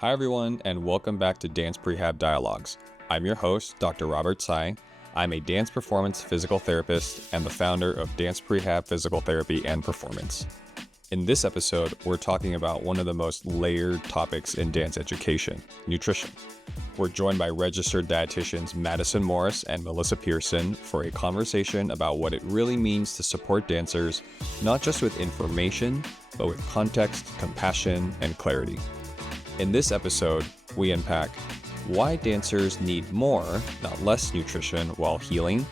Hi everyone, and welcome back to DANCEPREHAB Dialogues. I'm your host, Dr. Robert Tsai. I'm a dance performance physical therapist and the founder of DANCEPREHAB Physical Therapy and Performance. In this episode, we're talking about one of the most layered topics in dance education, nutrition. We're joined by registered dietitians Madison Morris and Melissa Pearson for a conversation about what it really means to support dancers, not just with information, but with context, compassion, and clarity. In this episode, we unpack why dancers need more, not less nutrition while healing,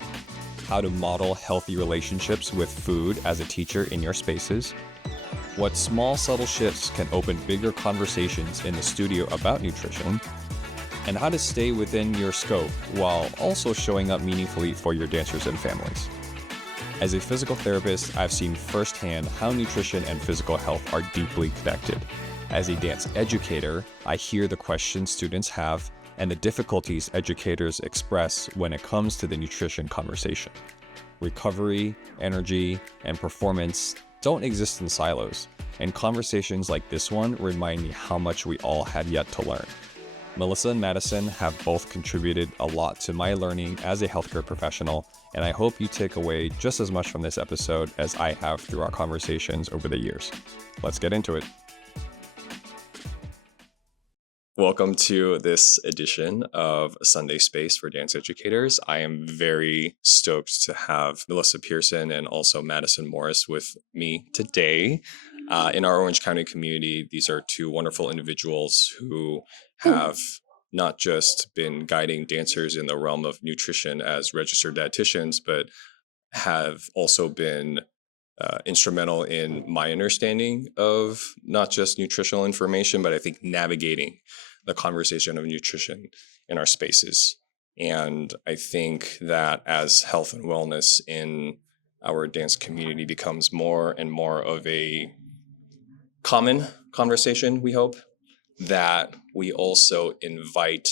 how to model healthy relationships with food as a teacher in your spaces, what small subtle shifts can open bigger conversations in the studio about nutrition, and how to stay within your scope while also showing up meaningfully for your dancers and families. As a physical therapist, I've seen firsthand how nutrition and physical health are deeply connected. As a dance educator, I hear the questions students have and the difficulties educators express when it comes to the nutrition conversation. Recovery, energy, and performance don't exist in silos, and conversations like this one remind me how much we all have yet to learn. Melissa and Madison have both contributed a lot to my learning as a healthcare professional, and I hope you take away just as much from this episode as I have through our conversations over the years. Let's get into it. Welcome to this edition of Sunday Space for Dance Educators. I am very stoked to have Melissa Pearson and also Madison Morris with me today. In our Orange County community, these are two wonderful individuals who have not just been guiding dancers in the realm of nutrition as registered dietitians, but have also been instrumental in my understanding of not just nutritional information, but I think navigating the conversation of nutrition in our spaces. And I think that as health and wellness in our dance community becomes more and more of a common conversation, we hope, that we also invite,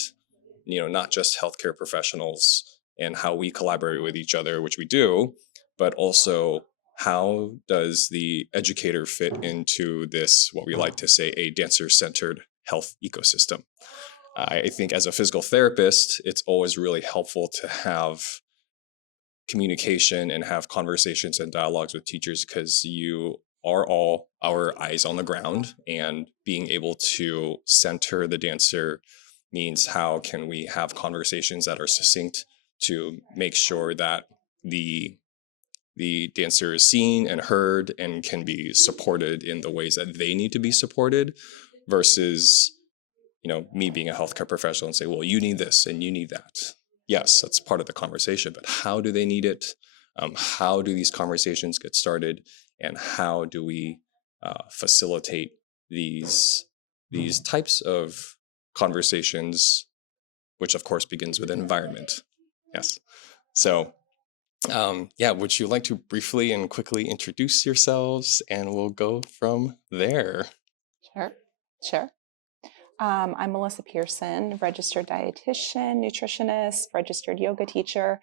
not just healthcare professionals and how we collaborate with each other, which we do, but also how does the educator fit into this, what we like to say, a dancer-centered health ecosystem. I think as a physical therapist, it's always really helpful to have communication and have conversations and dialogues with teachers because you are all our eyes on the ground, and being able to center the dancer means how can we have conversations that are succinct to make sure that the dancer is seen and heard and can be supported in the ways that they need to be supported versus, me being a healthcare professional and say, well, you need this and you need that. Yes, that's part of the conversation, but how do they need it? How do these conversations get started? And how do we facilitate these types of conversations, which of course begins with an environment. Yes. So would you like to briefly and quickly introduce yourselves, and we'll go from there? Sure. I'm Melissa Pearson, registered dietitian, nutritionist, registered yoga teacher.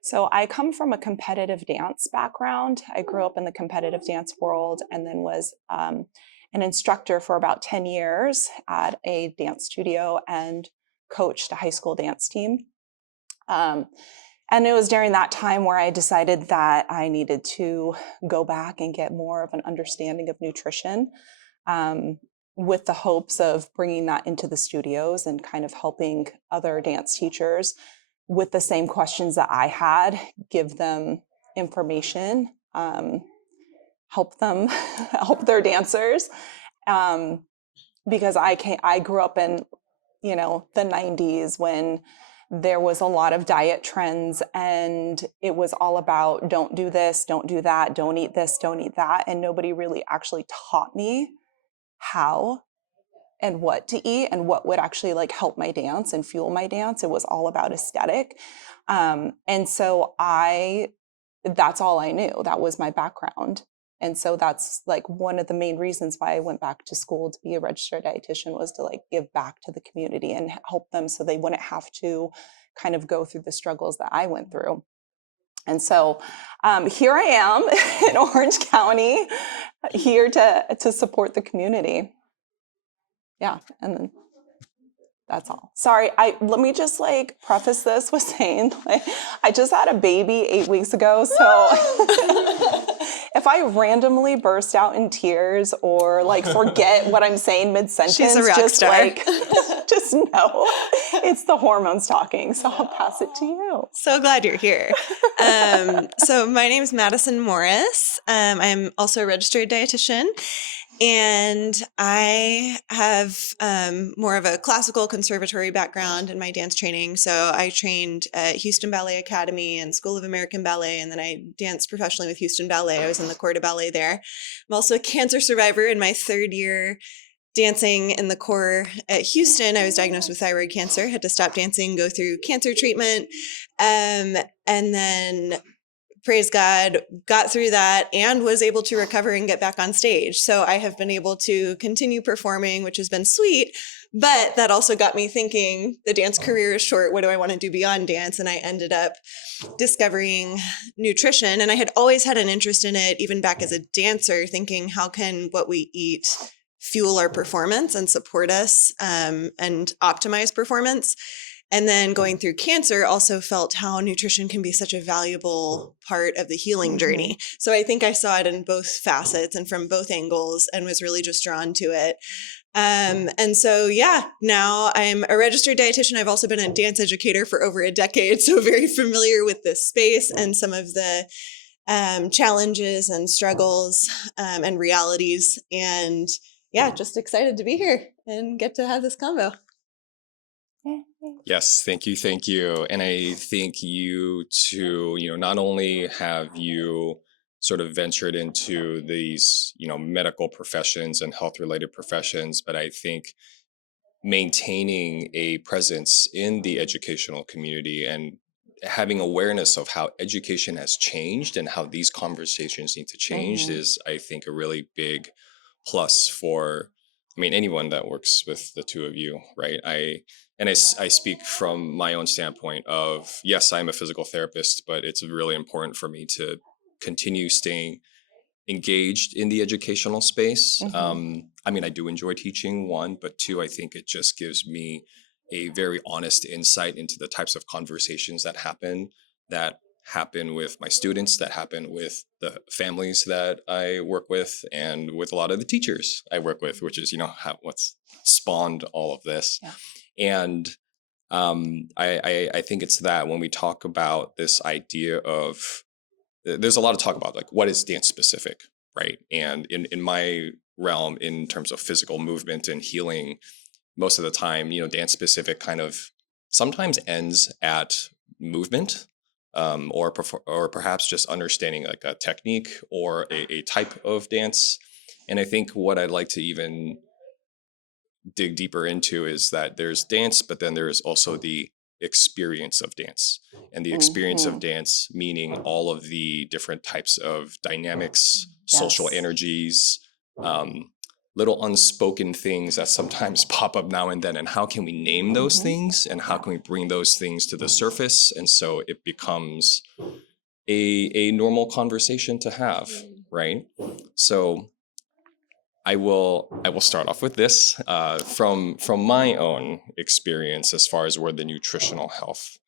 So I come from a competitive dance background. I grew up in the competitive dance world and then was an instructor for about 10 years at a dance studio and coached a high school dance team. And it was during that time where I decided that I needed to go back and get more of an understanding of nutrition, with the hopes of bringing that into the studios and kind of helping other dance teachers with the same questions that I had, give them information, help their dancers. Because I grew up in, the 90s when there was a lot of diet trends and it was all about don't do this, don't do that, don't eat this, don't eat that. And nobody really actually taught me how and what to eat and what would actually help my dance and fuel my dance. It was all about aesthetic. And so that's all I knew. That was my background. And so that's one of the main reasons why I went back to school to be a registered dietitian, was to give back to the community and help them so they wouldn't have to kind of go through the struggles that I went through. And so here I am in Orange County, here to support the community. Yeah. And then That's all. Sorry, let me just like preface this with saying like I just had a baby 8 weeks ago, so if I randomly burst out in tears or like forget what I'm saying mid-sentence, she's a rock just star. like just know it's the hormones talking. So I'll pass it to you. So glad you're here. So my name is Madison Morris. I'm also a registered dietitian. And I have more of a classical conservatory background in my dance training. So I trained at Houston Ballet Academy and School of American Ballet, and then I danced professionally with Houston Ballet. I was in the corps de ballet there. I'm also a cancer survivor. In my 3rd year dancing in the corps at Houston, I was diagnosed with thyroid cancer, had to stop dancing, go through cancer treatment, and then praise God, got through that and was able to recover and get back on stage. So I have been able to continue performing, which has been sweet. But that also got me thinking the dance career is short. What do I want to do beyond dance? And I ended up discovering nutrition. And I had always had an interest in it, even back as a dancer, thinking how can what we eat fuel our performance and support us and optimize performance. And then going through cancer also felt how nutrition can be such a valuable part of the healing journey. So I think I saw it in both facets and from both angles and was really just drawn to it. And so, now I'm a registered dietitian. I've also been a dance educator for over a decade, so very familiar with this space and some of the challenges and struggles and realities. And just excited to be here and get to have this convo. Yes, thank you, thank you. And I think you too, not only have you sort of ventured into these, medical professions and health-related professions, but I think maintaining a presence in the educational community and having awareness of how education has changed and how these conversations need to change is, I think, a really big plus for, anyone that works with the two of you, right? I speak from my own standpoint of, yes, I'm a physical therapist, but it's really important for me to continue staying engaged in the educational space. I do enjoy teaching, one, but two, I think it just gives me a very honest insight into the types of conversations that happen with my students, that happen with the families that I work with, and with a lot of the teachers I work with, which is, what's spawned all of this. Yeah. And I think it's that when we talk about this idea of, there's a lot of talk about like, what is dance specific, right? And in my realm, in terms of physical movement and healing, most of the time, dance specific kind of sometimes ends at movement, or perhaps just understanding like a technique or a type of dance. And I think what I'd like to even dig deeper into is that there's dance, but then there's also the experience of dance. And the experience of dance, meaning all of the different types of dynamics, social energies, little unspoken things that sometimes pop up now and then. And how can we name those things, and how can we bring those things to the surface? And so it becomes a normal conversation to have, right? So I will start off with this from my own experience as far as where the nutritional health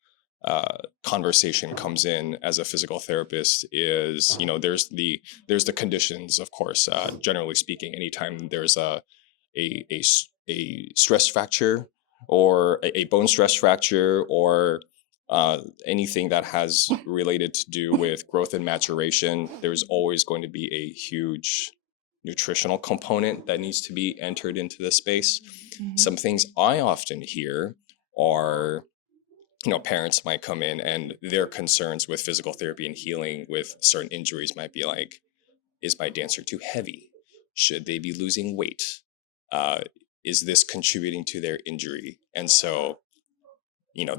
conversation comes in as a physical therapist is, there's the conditions, of course. Generally speaking, anytime there's a stress fracture or a bone stress fracture or anything that has related to do with growth and maturation, there's always going to be a huge nutritional component that needs to be entered into the space. Some things I often hear are, parents might come in and their concerns with physical therapy and healing with certain injuries might be like, is my dancer too heavy? Should they be losing weight? Is this contributing to their injury? And so,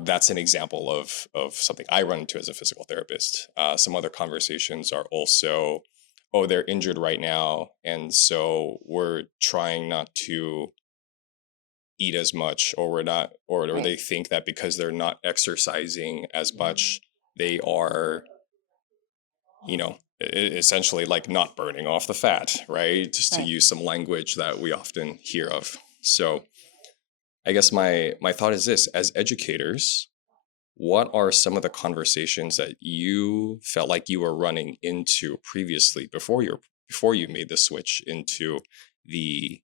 that's an example of something I run into as a physical therapist. Some other conversations are also, oh, they're injured right now, and so we're trying not to eat as much, or they think that because they're not exercising as much, they are, essentially like not burning off the fat, right? Just to use some language that we often hear of. So I guess my thought is this: as educators, what are some of the conversations that you felt like you were running into previously before you made the switch into the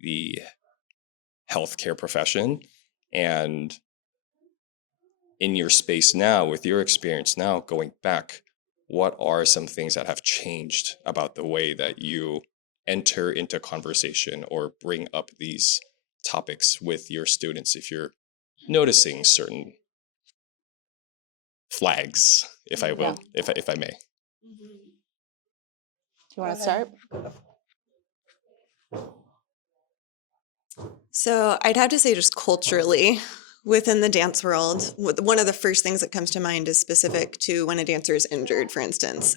the healthcare profession, and in your space now, with your experience now going back, what are some things that have changed about the way that you enter into conversation or bring up these topics with your students, if you're noticing certain flags, if I Yeah. will, if I may? Do you want to start? So I'd have to say, just culturally within the dance world, one of the first things that comes to mind is specific to when a dancer is injured, for instance.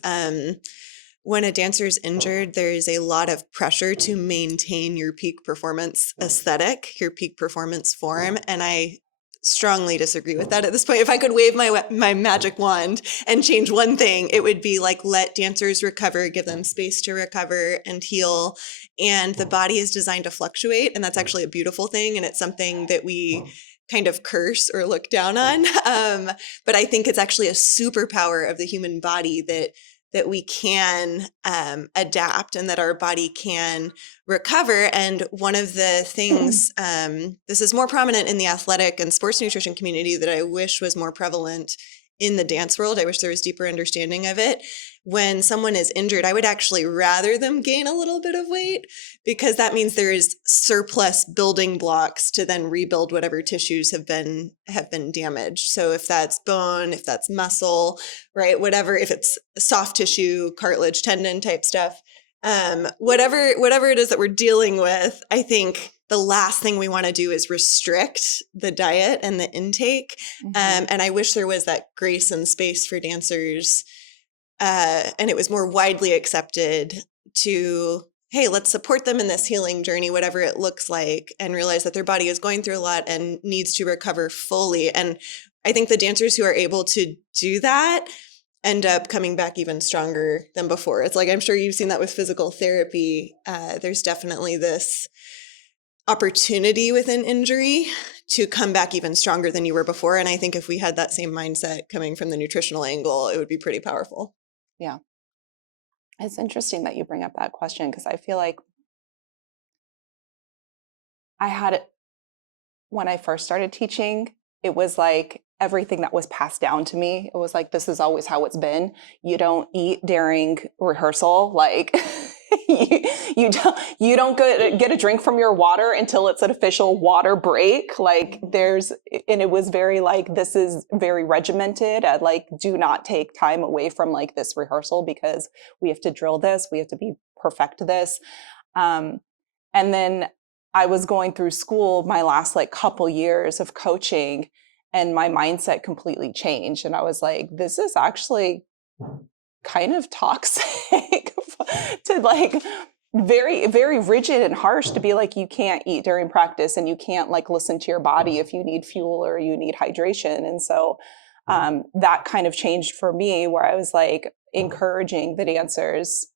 When a dancer is injured, there is a lot of pressure to maintain your peak performance aesthetic, your peak performance form. And I strongly disagree with that at this point. If I could wave my magic wand and change one thing, it would be like, let dancers recover, give them space to recover and heal. And the body is designed to fluctuate. And that's actually a beautiful thing. And it's something that we kind of curse or look down on. But I think it's actually a superpower of the human body that we can adapt and that our body can recover. And one of the things, this is more prominent in the athletic and sports nutrition community that I wish was more prevalent in the dance world. I wish there was deeper understanding of it. When someone is injured, I would actually rather them gain a little bit of weight, because that means there is surplus building blocks to then rebuild whatever tissues have been damaged. So if that's bone, if that's muscle, right, whatever, if it's soft tissue, cartilage, tendon type stuff, whatever it is that we're dealing with, I think the last thing we want to do is restrict the diet and the intake. And I wish there was that grace and space for dancers, and it was more widely accepted to, hey, let's support them in this healing journey, whatever it looks like, and realize that their body is going through a lot and needs to recover fully. And I think the dancers who are able to do that end up coming back even stronger than before. It's like, I'm sure you've seen that with physical therapy. There's definitely this opportunity within injury to come back even stronger than you were before. And I think if we had that same mindset coming from the nutritional angle, it would be pretty powerful. Yeah. It's interesting that you bring up that question, because I feel like I had it when I first started teaching. It was like everything that was passed down to me. It was like, this is always how it's been. You don't eat during rehearsal. Like you don't get a drink from your water until it's an official water break. Like and it was very like, this is very regimented. I'd like, do not take time away from like this rehearsal, because we have to drill this. We have to perfect this. And then I was going through school my last like couple years of coaching, and my mindset completely changed. And I was like, this is actually kind of toxic to like very, very rigid and harsh to be like, you can't eat during practice and you can't like listen to your body if you need fuel or you need hydration. And so that kind of changed for me, where I was like encouraging the dancers,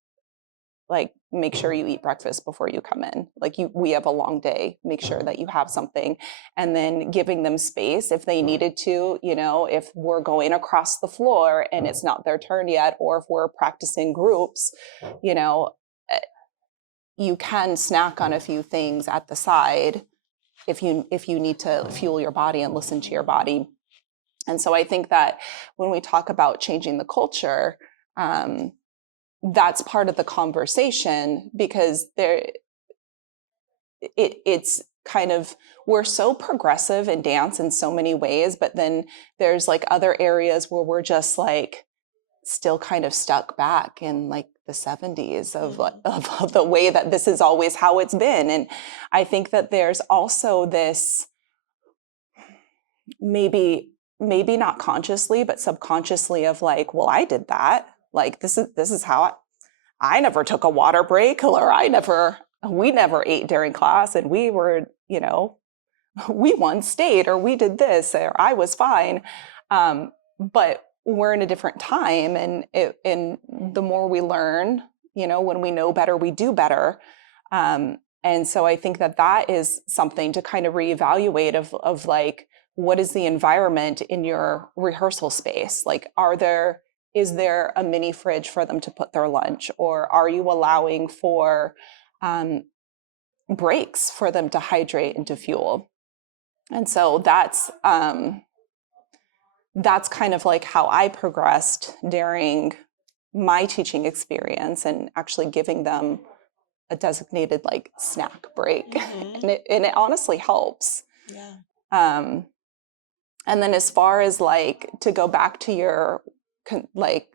like, make sure you eat breakfast before you come in. Like we have a long day, make sure that you have something, and then giving them space if they needed to, if we're going across the floor and it's not their turn yet, or if we're practicing groups, you can snack on a few things at the side if you need to fuel your body and listen to your body. And so I think that when we talk about changing the culture, that's part of the conversation, because it's kind of, we're so progressive in dance in so many ways, but then there's like other areas where we're just like still kind of stuck back in like the 70s of the way that this is always how it's been. And I think that there's also this, maybe not consciously, but subconsciously, of like, well, I did that. Like, this is how I never took a water break, or we never ate during class, and we were, we once stayed, or we did this, or I was fine. But we're in a different time, and the more we learn, when we know better, we do better. And And so I think that that is something to kind of reevaluate of like, what is the environment in your rehearsal space? Like, is there a mini fridge for them to put their lunch? Or are you allowing for breaks for them to hydrate and to fuel? And so that's kind of like how I progressed during my teaching experience, and actually giving them a designated like snack break. Mm-hmm. And it honestly helps. Yeah. And then as far as like, to go back to your like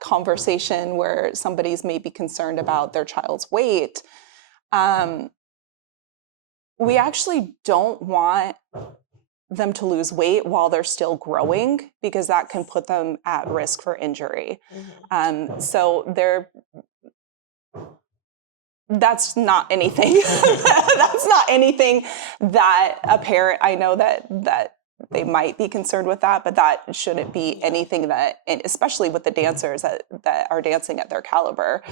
conversation where somebody's maybe concerned about their child's weight, we actually don't want them to lose weight while they're still growing, because that can put them at risk for injury. Mm-hmm. So that's not anything. That's not anything that a parent, I know that they might be concerned with that, but that shouldn't be anything that, and especially with the dancers that are dancing at their caliber,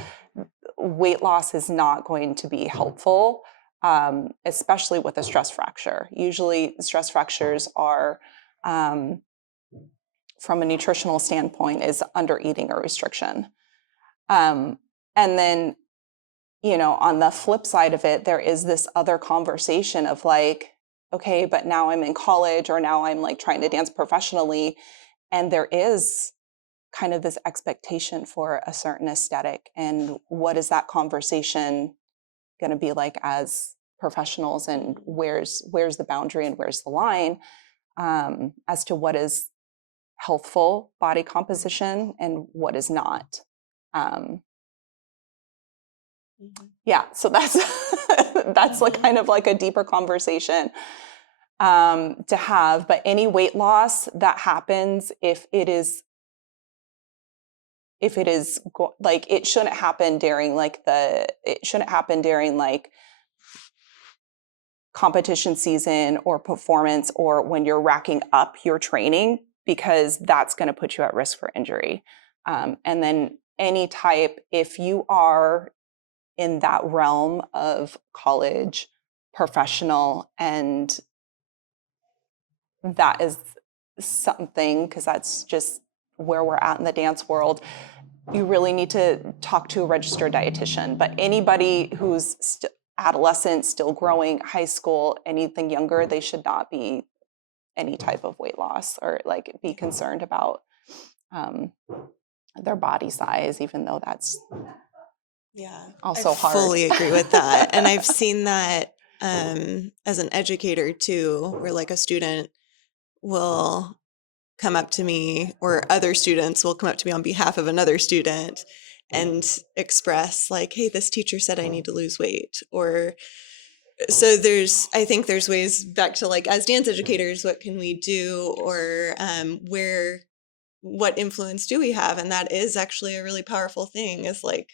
weight loss is not going to be helpful, especially with a stress fracture. Usually stress fractures are, from a nutritional standpoint, is under eating or restriction. And then, on the flip side of it, there is this other conversation of like, okay, but now I'm in college, or now I'm like trying to dance professionally. And there is kind of this expectation for a certain aesthetic. And what is that conversation going to be like as professionals? And where's the boundary and where's the line, as to what is healthful body composition and what is not? Yeah, so that's like kind of like a deeper conversation to have. But any weight loss that happens, if it is like, it shouldn't happen during like competition season or performance, or when you're racking up your training, because that's going to put you at risk for injury. And then if you are in that realm of college, professional, and that is something, because that's just where we're at in the dance world, you really need to talk to a registered dietitian. But anybody who's adolescent, still growing, high school, anything younger, they should not be any type of weight loss, or like be concerned about their body size, even though that's also I hard. fully agree with that. And I've seen that as an educator too, where like a student will come up to me, or other students will come up to me on behalf of another student and express like, hey, this teacher said I need to lose weight. Or so I think there's ways back to like, as dance educators, what can we do? Or what influence do we have? And that is actually a really powerful thing, is like,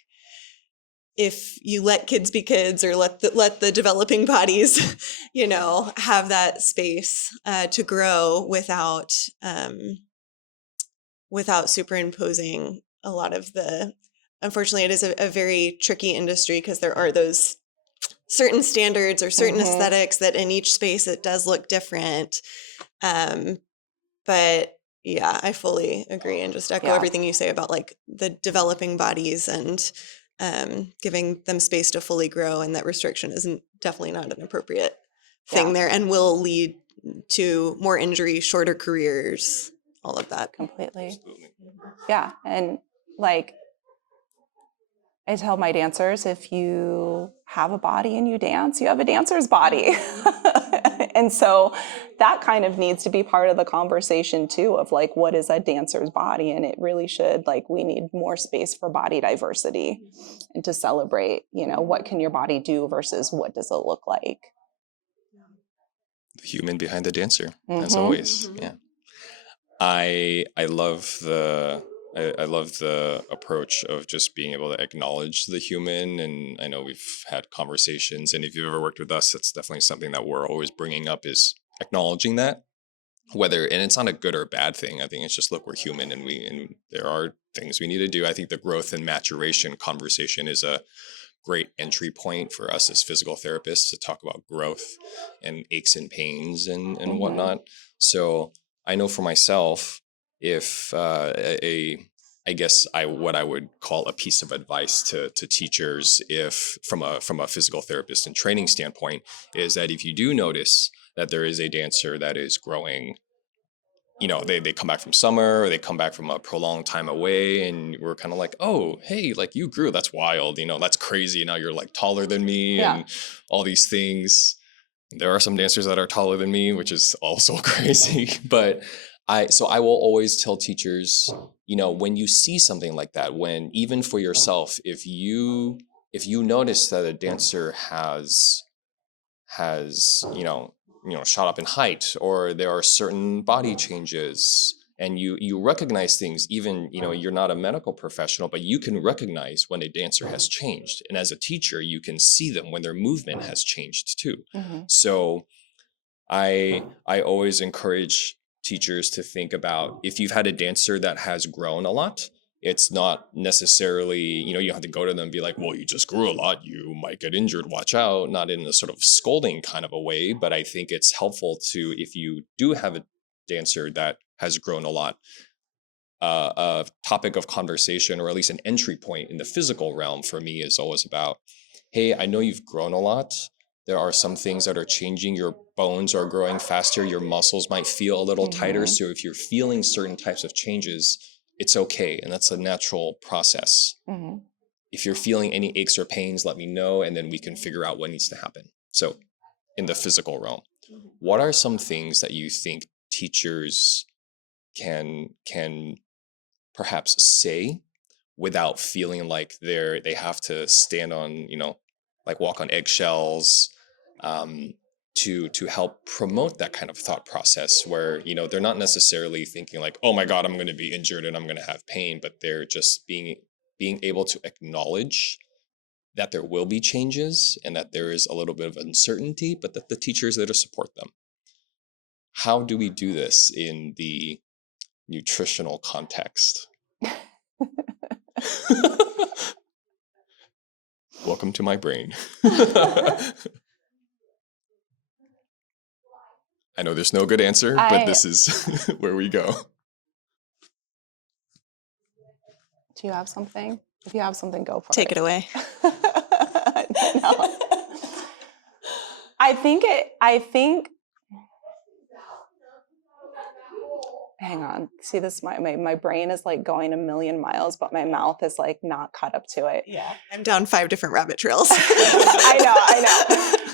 if you let kids be kids, or let the developing bodies, have that space to grow without superimposing a lot of unfortunately, it is a very tricky industry, because there are those certain standards or certain aesthetics that in each space it does look different. But yeah, I fully agree, and just echo everything you say about like the developing bodies and giving them space to fully grow, and that restriction isn't definitely not an appropriate thing there, and will lead to more injury, shorter careers, all of that. Completely. Absolutely. Yeah. And like, I tell my dancers, if you have a body and you dance, you have a dancer's body. And so that kind of needs to be part of the conversation too, of like, what is a dancer's body? And it really should, like, we need more space for body diversity, and to celebrate, what can your body do versus what does it look like? The human behind the dancer, as always. Yeah. I love the approach of just being able to acknowledge the human. And I know we've had conversations, and if you've ever worked with us, that's definitely something that we're always bringing up, is acknowledging that. And it's not a good or bad thing. I think it's just, look, we're human, and there are things we need to do. I think the growth and maturation conversation is a great entry point for us as physical therapists to talk about growth and aches and pains and whatnot. So I know for myself, if I guess what I would call a piece of advice to teachers, if from a physical therapist and training standpoint, is that if you do notice that there is a dancer that is growing, they come back from summer, or they come back from a prolonged time away, and we're kind of like, oh, hey, like you grew, that's wild, that's crazy. Now you're like taller than me and all these things. There are some dancers that are taller than me, which is also crazy. But I will always tell teachers, when you see something like that, when even for yourself, if you notice that a dancer has shot up in height, or there are certain body changes, and you recognize things, even you're not a medical professional, but you can recognize when a dancer has changed, and as a teacher you can see them when their movement has changed too. So I always encourage teachers to think about, if you've had a dancer that has grown a lot, it's not necessarily, you don't have to go to them and be like, well, you just grew a lot, you might get injured, watch out, not in a sort of scolding kind of a way. But I think it's helpful to, if you do have a dancer that has grown a lot, a topic of conversation, or at least an entry point in the physical realm for me, is always about, hey, I know you've grown a lot. There are some things that are changing. Your bones are growing faster. Your muscles might feel a little tighter. So if you're feeling certain types of changes, it's okay. And that's a natural process. If you're feeling any aches or pains, let me know, and then we can figure out what needs to happen. So in the physical realm, what are some things that you think teachers can perhaps say without feeling like they have to stand on, like walk on eggshells, to help promote that kind of thought process, where they're not necessarily thinking like, oh my God, I'm going to be injured and I'm going to have pain, but they're just being able to acknowledge that there will be changes and that there is a little bit of uncertainty, but that the teacher is there to support them. How do we do this in the nutritional context? Welcome to my brain. I know there's no good answer, but this is where we go. Do you have something? If you have something, go for it. Take it away. No. I think hang on. See, this my brain is like going a million miles, but my mouth is like not caught up to it. Yeah. I'm down 5 different rabbit trails. I know.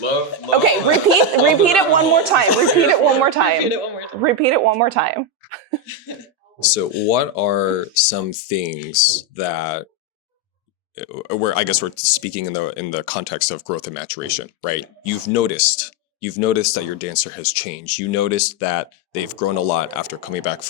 Love, okay, repeat it one more time. Repeat it one more time. So what are some things that, I guess we're speaking in the context of growth and maturation, right? You've noticed that your dancer has changed. You noticed that they've grown a lot after coming back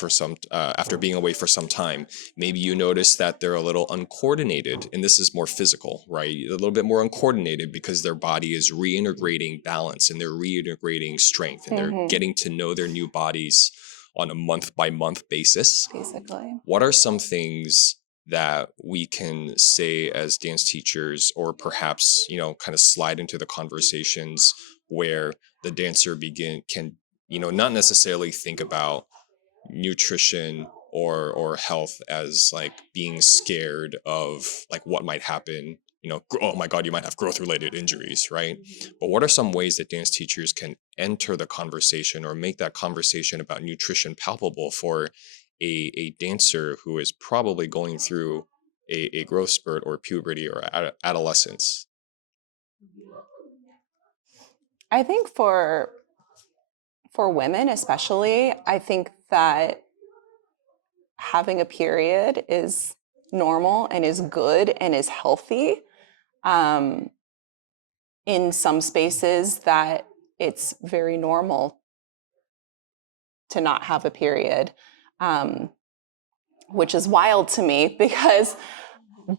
after being away for some time. Maybe you noticed that they're a little uncoordinated, and this is more physical, right? A little bit more uncoordinated because their body is reintegrating balance, and they're reintegrating strength, and they're getting to know their new bodies on a month-by-month basis. Basically. What are some things that we can say as dance teachers, or perhaps, kind of slide into the conversations where the dancer can not necessarily think about nutrition or health as like being scared of like what might happen, oh my God, you might have growth related injuries, right? But what are some ways that dance teachers can enter the conversation or make that conversation about nutrition palpable for a dancer who is probably going through a growth spurt or puberty or adolescence? I think for women especially, I think that having a period is normal and is good and is healthy. In some spaces that it's very normal to not have a period, which is wild to me, because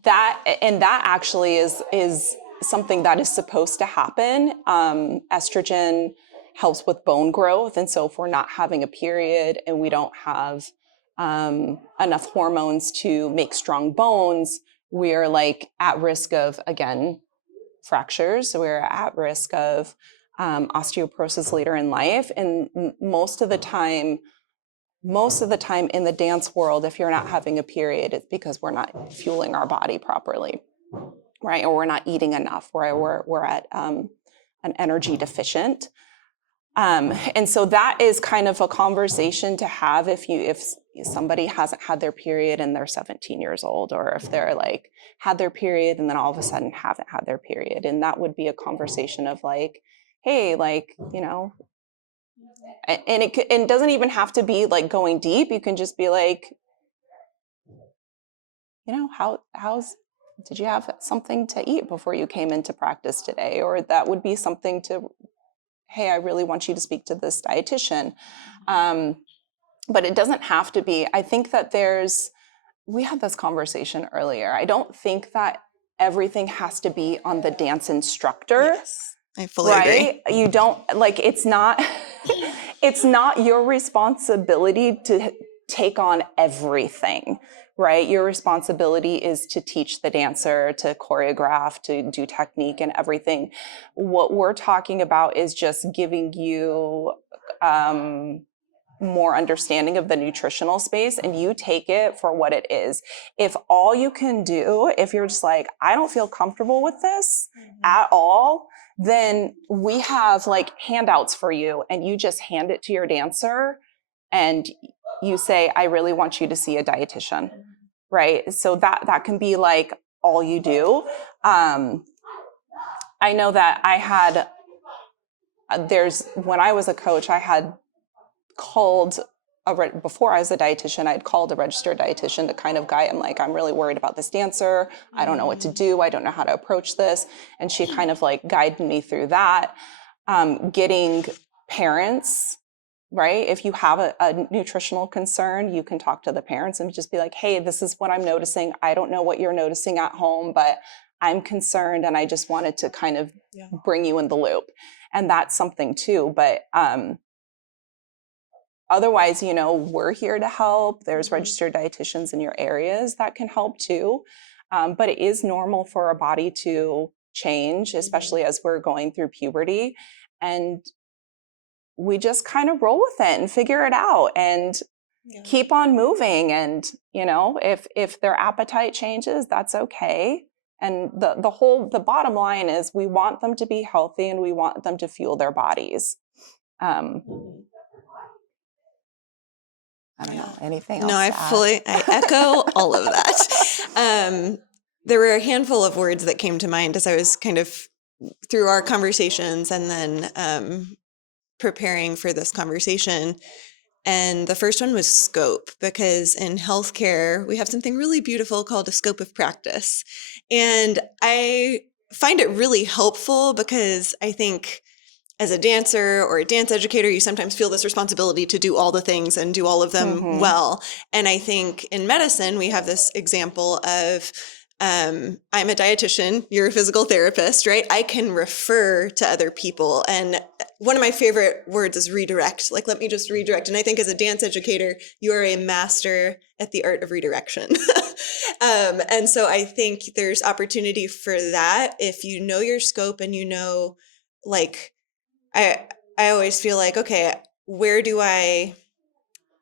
that actually is something that is supposed to happen. Estrogen helps with bone growth. And so if we're not having a period and we don't have enough hormones to make strong bones, we're like at risk of, again, fractures. We're at risk of osteoporosis later in life. And most of the time in the dance world, if you're not having a period, it's because we're not fueling our body properly, right? Or we're not eating enough, we're at an energy deficient. And so that is kind of a conversation to have if somebody hasn't had their period and they're 17 years old, or if they're like had their period and then all of a sudden haven't had their period. And that would be a conversation of like, hey, like, you know, and it doesn't even have to be like going deep. You can just be like, you know, did you have something to eat before you came into practice today? Or that would be something to, hey, I really want you to speak to this dietitian. But it doesn't have to be. I think that we had this conversation earlier. I don't think that everything has to be on the dance instructor. Yes, I fully agree. You don't, like, it's not your responsibility to take on everything, right? Your responsibility is to teach the dancer, to choreograph, to do technique and everything. What we're talking about is just giving you more understanding of the nutritional space, and you take it for what it is. If all you can do, if you're just like, I don't feel comfortable with this at all, then we have like handouts for you, and you just hand it to your dancer and you say, I really want you to see a dietitian, right? So that can be like all you do. I know that when I was a coach, I had called before I was a dietitian, I'd called a registered dietitian to kind of guide. I'm like, I'm really worried about this dancer. I don't know what to do. I don't know how to approach this. And she kind of like guided me through that. Getting parents, right? If you have a nutritional concern, you can talk to the parents and just be like, hey, this is what I'm noticing. I don't know what you're noticing at home, but I'm concerned and I just wanted to kind of bring you in the loop. And that's something too. But otherwise, you know, we're here to help. There's registered dietitians in your areas that can help too. But it is normal for a body to change, especially as we're going through puberty. And we just kind of roll with it and figure it out and keep on moving. And, you know, if their appetite changes, that's okay. And the bottom line is we want them to be healthy and we want them to fuel their bodies. I don't know, anything else? No, I echo all of that. There were a handful of words that came to mind as I was kind of through our conversations and then preparing for this conversation. And the first one was scope, because in healthcare, we have something really beautiful called a scope of practice. And I find it really helpful because I think as a dancer or a dance educator, you sometimes feel this responsibility to do all the things and do all of them well. And I think in medicine, we have this example of I'm a dietitian, you're a physical therapist, right? I can refer to other people. And one of my favorite words is redirect. Like, let me just redirect. And I think as a dance educator, you are a master at the art of redirection. And so I think there's opportunity for that if you know your scope and you know, like, I always feel like, okay, where do I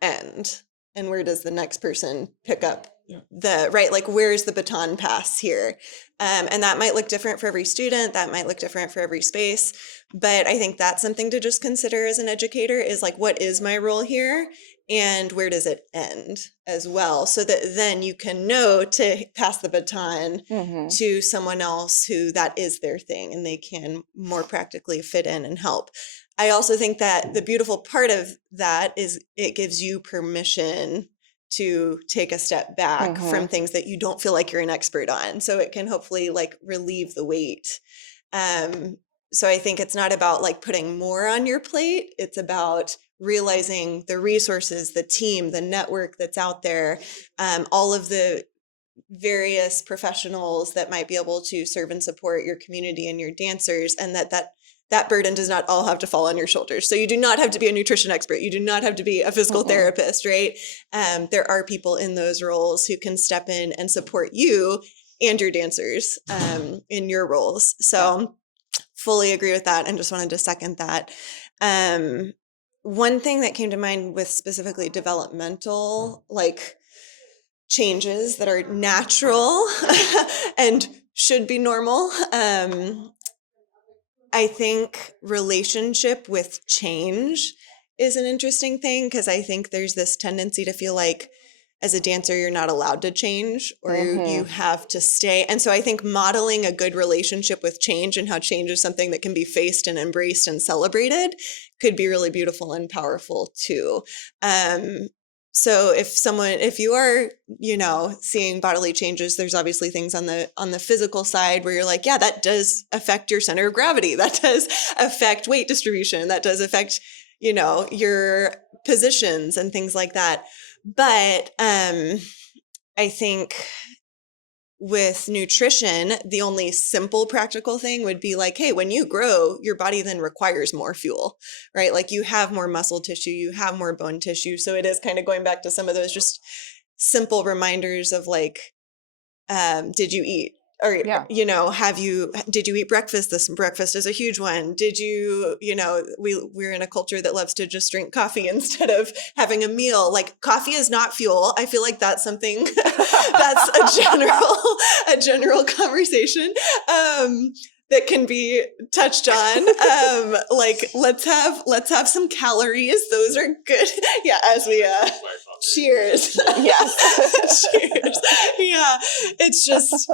end and where does the next person pick up right? Like, where's the baton pass here? And that might look different for every student. That might look different for every space. But I think that's something to just consider as an educator is like, what is my role here? And where does it end as well? So that then you can know to pass the baton to someone else who that is their thing and they can more practically fit in and help. I also think that the beautiful part of that is it gives you permission to take a step back from things that you don't feel like you're an expert on. So it can hopefully like relieve the weight. So I think it's not about like putting more on your plate. It's about realizing the resources, the team, the network that's out there, all of the various professionals that might be able to serve and support your community and your dancers, and that burden does not all have to fall on your shoulders. So you do not have to be a nutrition expert. You do not have to be a physical therapist, right? There are people in those roles who can step in and support you and your dancers in your roles. So fully agree with that, and just wanted to second that. One thing that came to mind with specifically developmental like changes that are natural and should be normal. I think relationship with change is an interesting thing, because I think there's this tendency to feel like as a dancer, you're not allowed to change, or you have to stay. And so I think modeling a good relationship with change, and how change is something that can be faced and embraced and celebrated, could be really beautiful and powerful too. So if you are, seeing bodily changes, there's obviously things on the physical side where you're like, yeah, that does affect your center of gravity. That does affect weight distribution. That does affect, your positions and things like that. But I think with nutrition, the only simple practical thing would be like, hey, when you grow, your body then requires more fuel, right? Like you have more muscle tissue, you have more bone tissue. So it is kind of going back to some of those just simple reminders of like, did you eat? Or, did you eat breakfast? Breakfast is a huge one. Did you, we're in a culture that loves to just drink coffee instead of having a meal. Like coffee is not fuel. I feel like that's something that's a general conversation that can be touched on. Like let's have some calories. Those are good. Yeah. As we, cheers. Yes. Cheers. Yeah. It's just,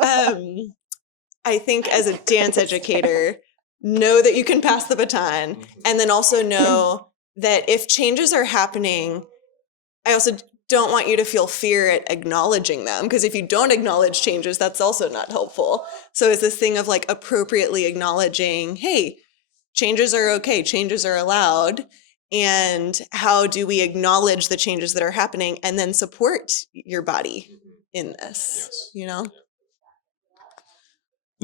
I think as a dance educator, know that you can pass the baton, and then also know that if changes are happening, I also don't want you to feel fear at acknowledging them, because if you don't acknowledge changes, that's also not helpful. So it's this thing of like appropriately acknowledging, hey, changes are okay, changes are allowed. And how do we acknowledge the changes that are happening and then support your body in this, No,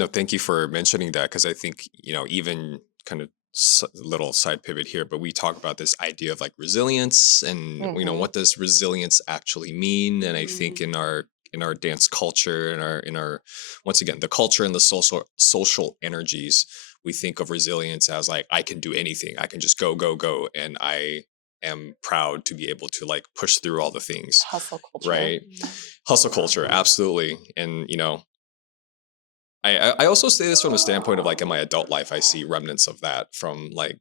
thank you for mentioning that, because I think, even kind of little side pivot here, but we talk about this idea of like resilience and, what does resilience actually mean? And I think in our dance culture, in our once again, the culture and the social energies, we think of resilience as like, I can do anything. I can just go, and I am proud to be able to like push through all the things. Hustle culture. Right? Hustle culture. Absolutely. And, I also say this from a standpoint of like in my adult life, I see remnants of that from like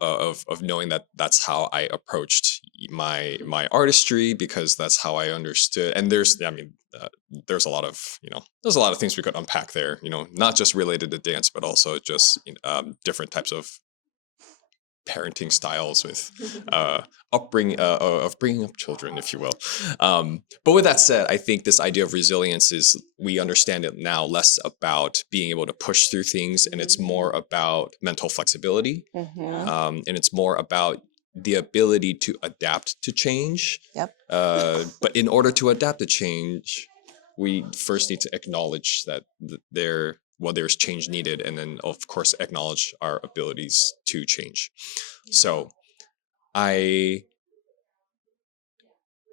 of knowing that that's how I approached my artistry, because that's how I understood. And there's a lot of things we could unpack there, not just related to dance, but also just different types of parenting styles with upbringing of bringing up children, if you will. But with that said, I think this idea of resilience is, we understand it now less about being able to push through things, and it's more about mental flexibility, and it's more about the ability to adapt to change. Yep. But in order to adapt to change, we first need to acknowledge that there's change needed, and then of course acknowledge our abilities to change. So my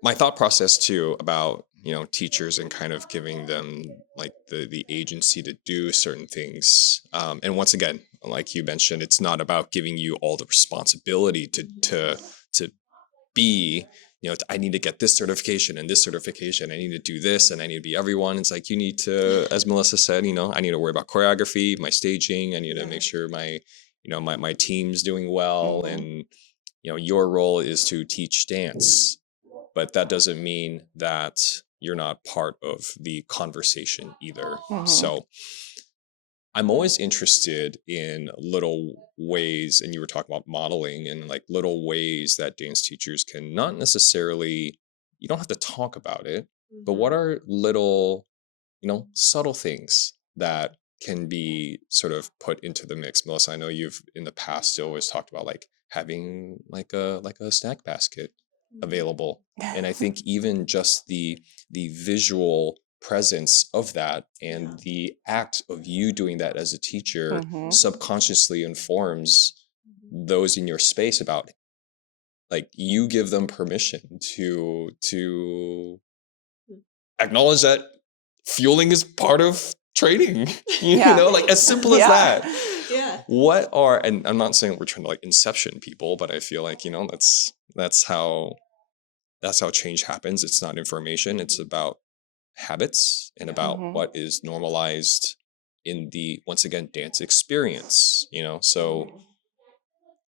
thought process too about teachers and kind of giving them like the agency to do certain things, and once again, like you mentioned, it's not about giving you all the responsibility to be, I need to get this certification and this certification. I need to do this, and I need to be everyone. It's like, you need to, as Melissa said, I need to worry about choreography, my staging. I need to make sure my team's doing well. And, your role is to teach dance, but that doesn't mean that you're not part of the conversation either. So I'm always interested in little ways, and you were talking about modeling, and like little ways that dance teachers can not necessarily, you don't have to talk about it, but what are little, subtle things that can be sort of put into the mix? Melissa, I know you've in the past always talked about like having like a snack basket available. And I think even just the visual presence of that, and the act of you doing that as a teacher subconsciously informs those in your space about, like, you give them permission to acknowledge that fueling is part of training. You Yeah. know, like as simple as Yeah. that. Yeah. What are, and I'm not saying we're trying to like inception people, but I feel like, that's how change happens. It's not information. It's about habits and about Mhm. what is normalized in the, once again, dance experience, so,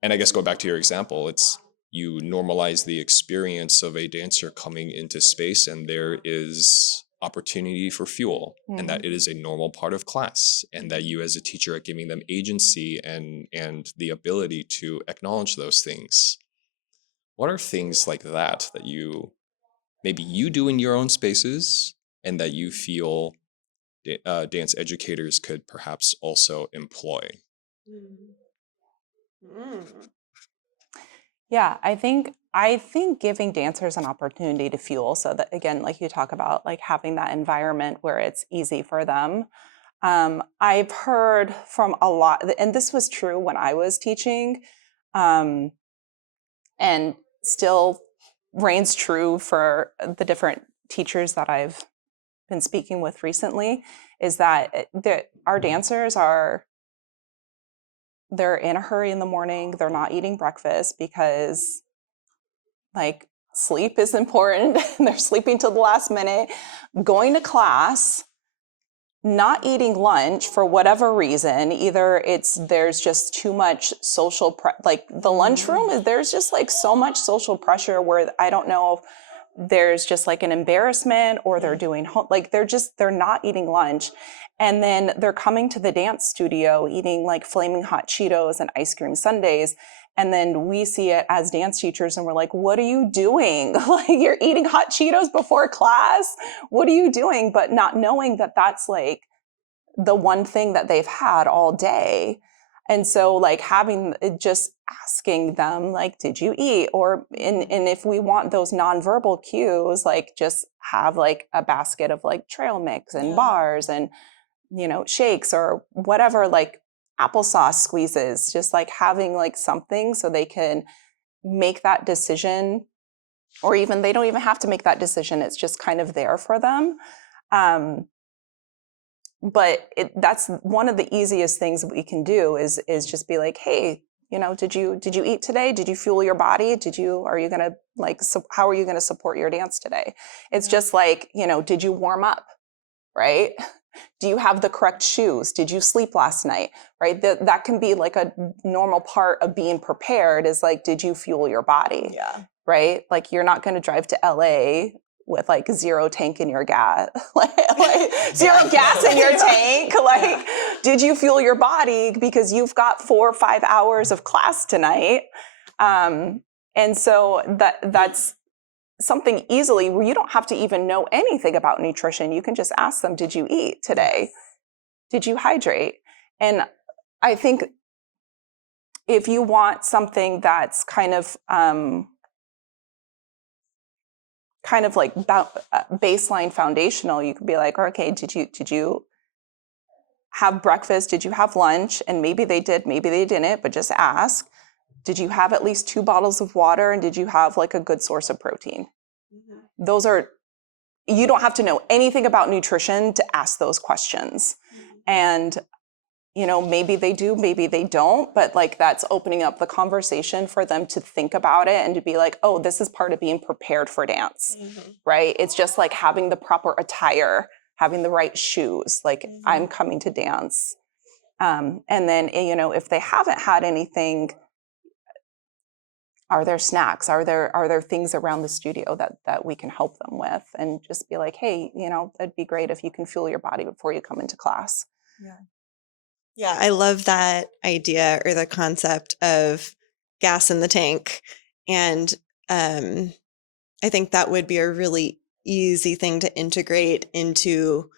and I guess go back to your example, it's you normalize the experience of a dancer coming into space, and there is opportunity for fuel, and that Mhm. it is a normal part of class, and that you as a teacher are giving them agency and the ability to acknowledge those things. What are things like that you maybe you do in your own spaces, and that you feel dance educators could perhaps also employ? Mm. Mm. Yeah, I think giving dancers an opportunity to fuel, so that again, like you talk about, like having that environment where it's easy for them. I've heard from a lot, and this was true when I was teaching, um, and still reigns true for the different teachers that I've been speaking with recently, is that our dancers they're in a hurry in the morning. They're not eating breakfast because like sleep is important. They're sleeping till the last minute, going to class, not eating lunch for whatever reason. Either there's just too much like the lunchroom is, there's just like so much social pressure where I don't know if there's just like an embarrassment, or they're doing like they're not eating lunch. And then they're coming to the dance studio eating like flaming hot Cheetos and ice cream sundaes. And then we see it as dance teachers and we're like, what are you doing? Like, you're eating hot Cheetos before class? What are you doing? But not knowing that that's like the one thing that they've had all day. And so like just asking them, like, did you eat? And if we want those nonverbal cues, like just have like a basket of like trail mix and bars and, shakes or whatever, like applesauce squeezes, just like having like something so they can make that decision, or even they don't even have to make that decision. It's just kind of there for them. But that's one of the easiest things that we can do is just be like, hey, did you eat today? Did you fuel your body? Are you going to how are you going to support your dance today? It's just like, did you warm up? Right? Do you have the correct shoes? Did you sleep last night? Right? That can be like a normal part of being prepared, is like, did you fuel your body? Yeah. Right? Like, you're not going to drive to LA with like zero tank in your gas, like zero gas in your tank. Like, did you fuel your body? Because you've got 4 or 5 hours of class tonight. And so that's something easily where you don't have to even know anything about nutrition. You can just ask them, did you eat today? Did you hydrate? And I think if you want something that's kind of like baseline foundational, you could be like, okay, did you have breakfast? Did you have lunch? And maybe they did, maybe they didn't, but just ask. Did you have at least 2 bottles of water? And did you have like a good source of protein? Mm-hmm. You don't have to know anything about nutrition to ask those questions. Mm-hmm. And maybe they do, maybe they don't, but like that's opening up the conversation for them to think about it and to be like, oh, this is part of being prepared for dance, right? It's just like having the proper attire, having the right shoes, like I'm coming to dance. And then, if they haven't had anything, are there snacks? Are there things around the studio that we can help them with? And just be like, hey, that'd be great if you can fuel your body before you come into class. Yeah. Yeah, I love that idea or the concept of gas in the tank. And I think that would be a really easy thing to integrate into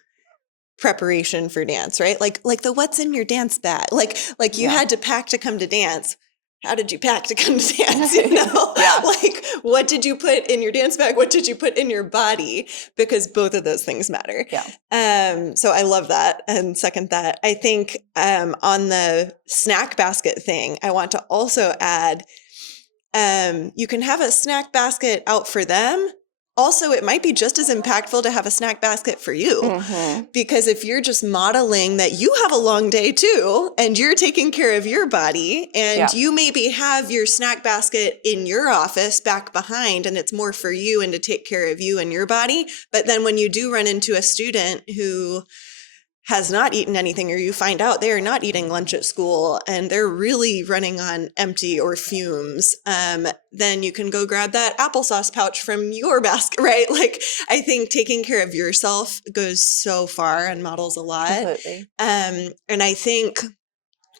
preparation for dance, right? Like the what's in your dance bag. Like you had to pack to come to dance. How did you pack to come to dance? Yeah. Like, what did you put in your dance bag? What did you put in your body? Because both of those things matter. Yeah. So I love that and second that. I think on the snack basket thing, I want to also add, you can have a snack basket out for them also, it might be just as impactful to have a snack basket for you. Mm-hmm. Because if you're just modeling that you have a long day too, and you're taking care of your body, and Yeah. you maybe have your snack basket in your office back behind, and it's more for you and to take care of you and your body. But then when you do run into a student who has not eaten anything, or you find out they are not eating lunch at school and they're really running on empty or fumes, then you can go grab that applesauce pouch from your basket, right? Like, I think taking care of yourself goes so far and models a lot. Completely. And I think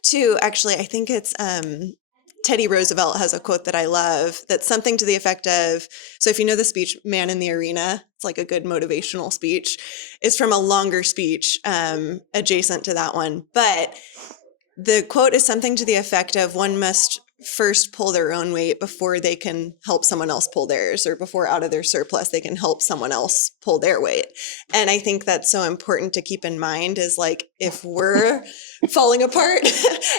too, actually, I think it's Teddy Roosevelt has a quote that I love that's something to the effect of, so if you know the speech, Man in the Arena, it's like a good motivational speech. It's from a longer speech adjacent to that one. But the quote is something to the effect of, one must first pull their own weight before they can help someone else pull theirs, or before out of their surplus, they can help someone else pull their weight. And I think that's so important to keep in mind, is like, if we're falling apart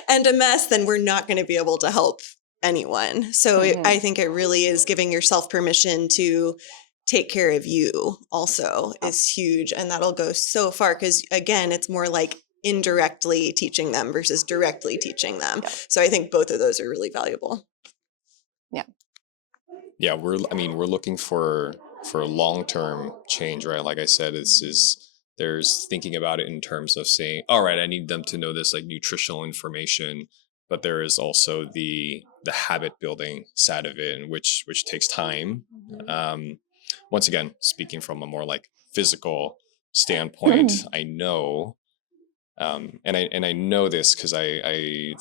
and a mess, then we're not going to be able to help anyone. So I think it really is giving yourself permission to take care of you also is huge. And that'll go so far, because again, it's more like indirectly teaching them versus directly teaching them. Yep. So I think both of those are really valuable. Yeah, we're looking for long-term change, right? Like I said, there's thinking about it in terms of saying, all right, I need them to know this like nutritional information, but there is also the habit building side of it, and which takes time. Once again, speaking from a more like physical standpoint, I know, and I know this because I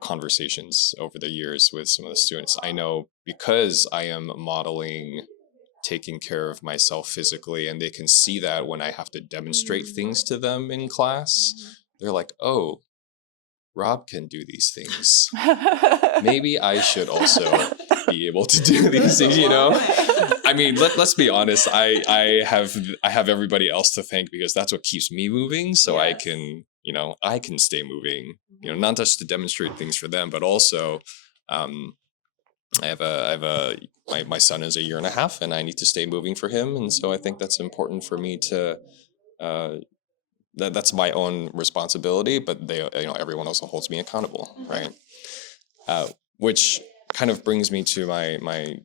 conversations over the years with some of the students. I know, because I am modeling taking care of myself physically, and they can see that when I have to demonstrate things to them in class. They're like, oh, Rob can do these things. Maybe I should also be able to do these things, I mean, let's be honest. I have everybody else to thank, because that's what keeps me moving. So I can stay moving, not just to demonstrate things for them, but also, my son is 1.5 years, and I need to stay moving for him. And so I think that's important for me to, that's my own responsibility, but everyone also holds me accountable. Right. Which kind of brings me to my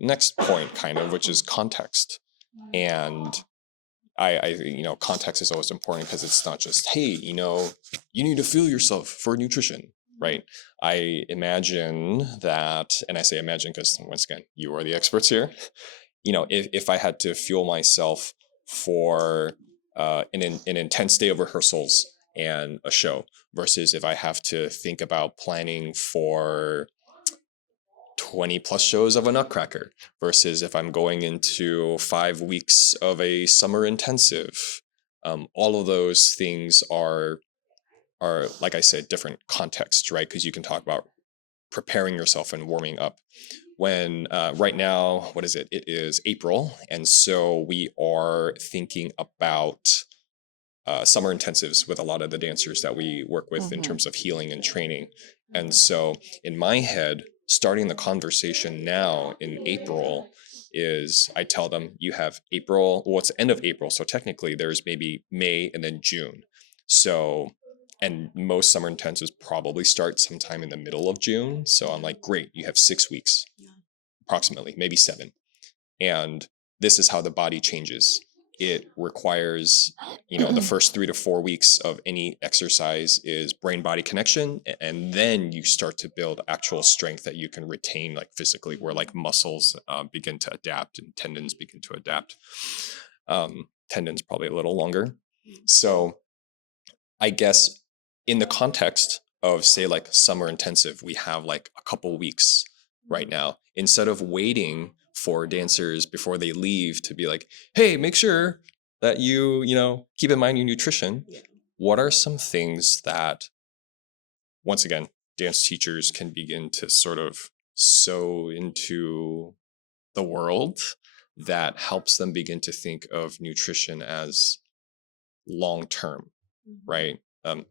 next point, kind of, which is context. And I context is always important, because it's not just, hey, you need to fuel yourself for nutrition, right? I imagine that, and I say imagine because, once again, you are the experts here. If I had to fuel myself for an intense day of rehearsals and a show, versus if I have to think about planning for 20 plus shows of a Nutcracker, versus if I'm going into 5 weeks of a summer intensive. All of those things are, like I said, different contexts, right? Because you can talk about preparing yourself and warming up. When right now, what is it? It is April. And so we are thinking about summer intensives with a lot of the dancers that we work with in terms of healing and training. And so in my head, starting the conversation now in April is, I tell them, you have April, well, it's the end of April. So technically there's maybe May and then June. So, and most summer intensives probably start sometime in the middle of June. So I'm like, great, you have 6 weeks, approximately, maybe 7. And this is how the body changes. It requires, the first 3 to 4 weeks of any exercise is brain-body connection. And then you start to build actual strength that you can retain, like physically, where like muscles begin to adapt and tendons begin to adapt. Tendons probably a little longer. So I guess in the context of, say, like summer intensive, we have like a couple weeks right now. Instead of waiting for dancers before they leave to be like, hey, make sure that you keep in mind your nutrition. What are some things that, once again, dance teachers can begin to sort of sow into the world that helps them begin to think of nutrition as long-term, right?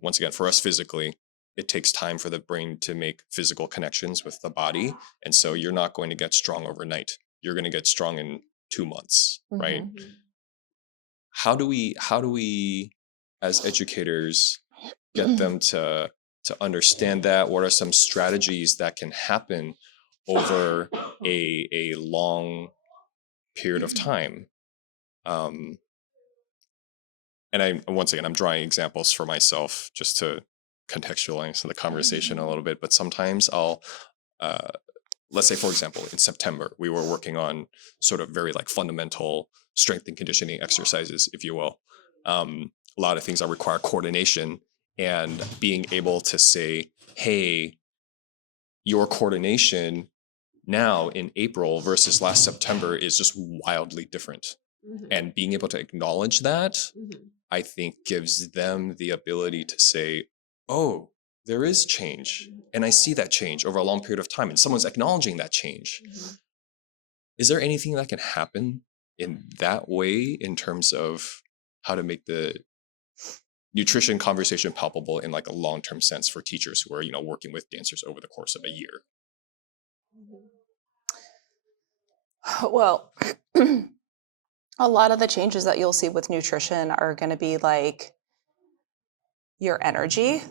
Once again, for us physically, it takes time for the brain to make physical connections with the body. And so you're not going to get strong overnight. You're going to get strong in 2 months, right? Mhm. How do we as educators get them to understand that? What are some strategies that can happen over a long period of time? And once again, I'm drawing examples for myself just to contextualize the conversation a little bit. But sometimes I'll, uh, let's say, for example, in September, we were working on sort of very like fundamental strength and conditioning exercises, if you will. A lot of things that require coordination, and being able to say, hey, your coordination now in April versus last September is just wildly different. And being able to acknowledge that, I think, gives them the ability to say, oh, there is change. And I see that change over a long period of time. And someone's acknowledging that change. Is there anything that can happen in that way in terms of how to make the nutrition conversation palpable in like a long-term sense for teachers who are, working with dancers over the course of a year? Well, a lot of the changes that you'll see with nutrition are going to be like your energy,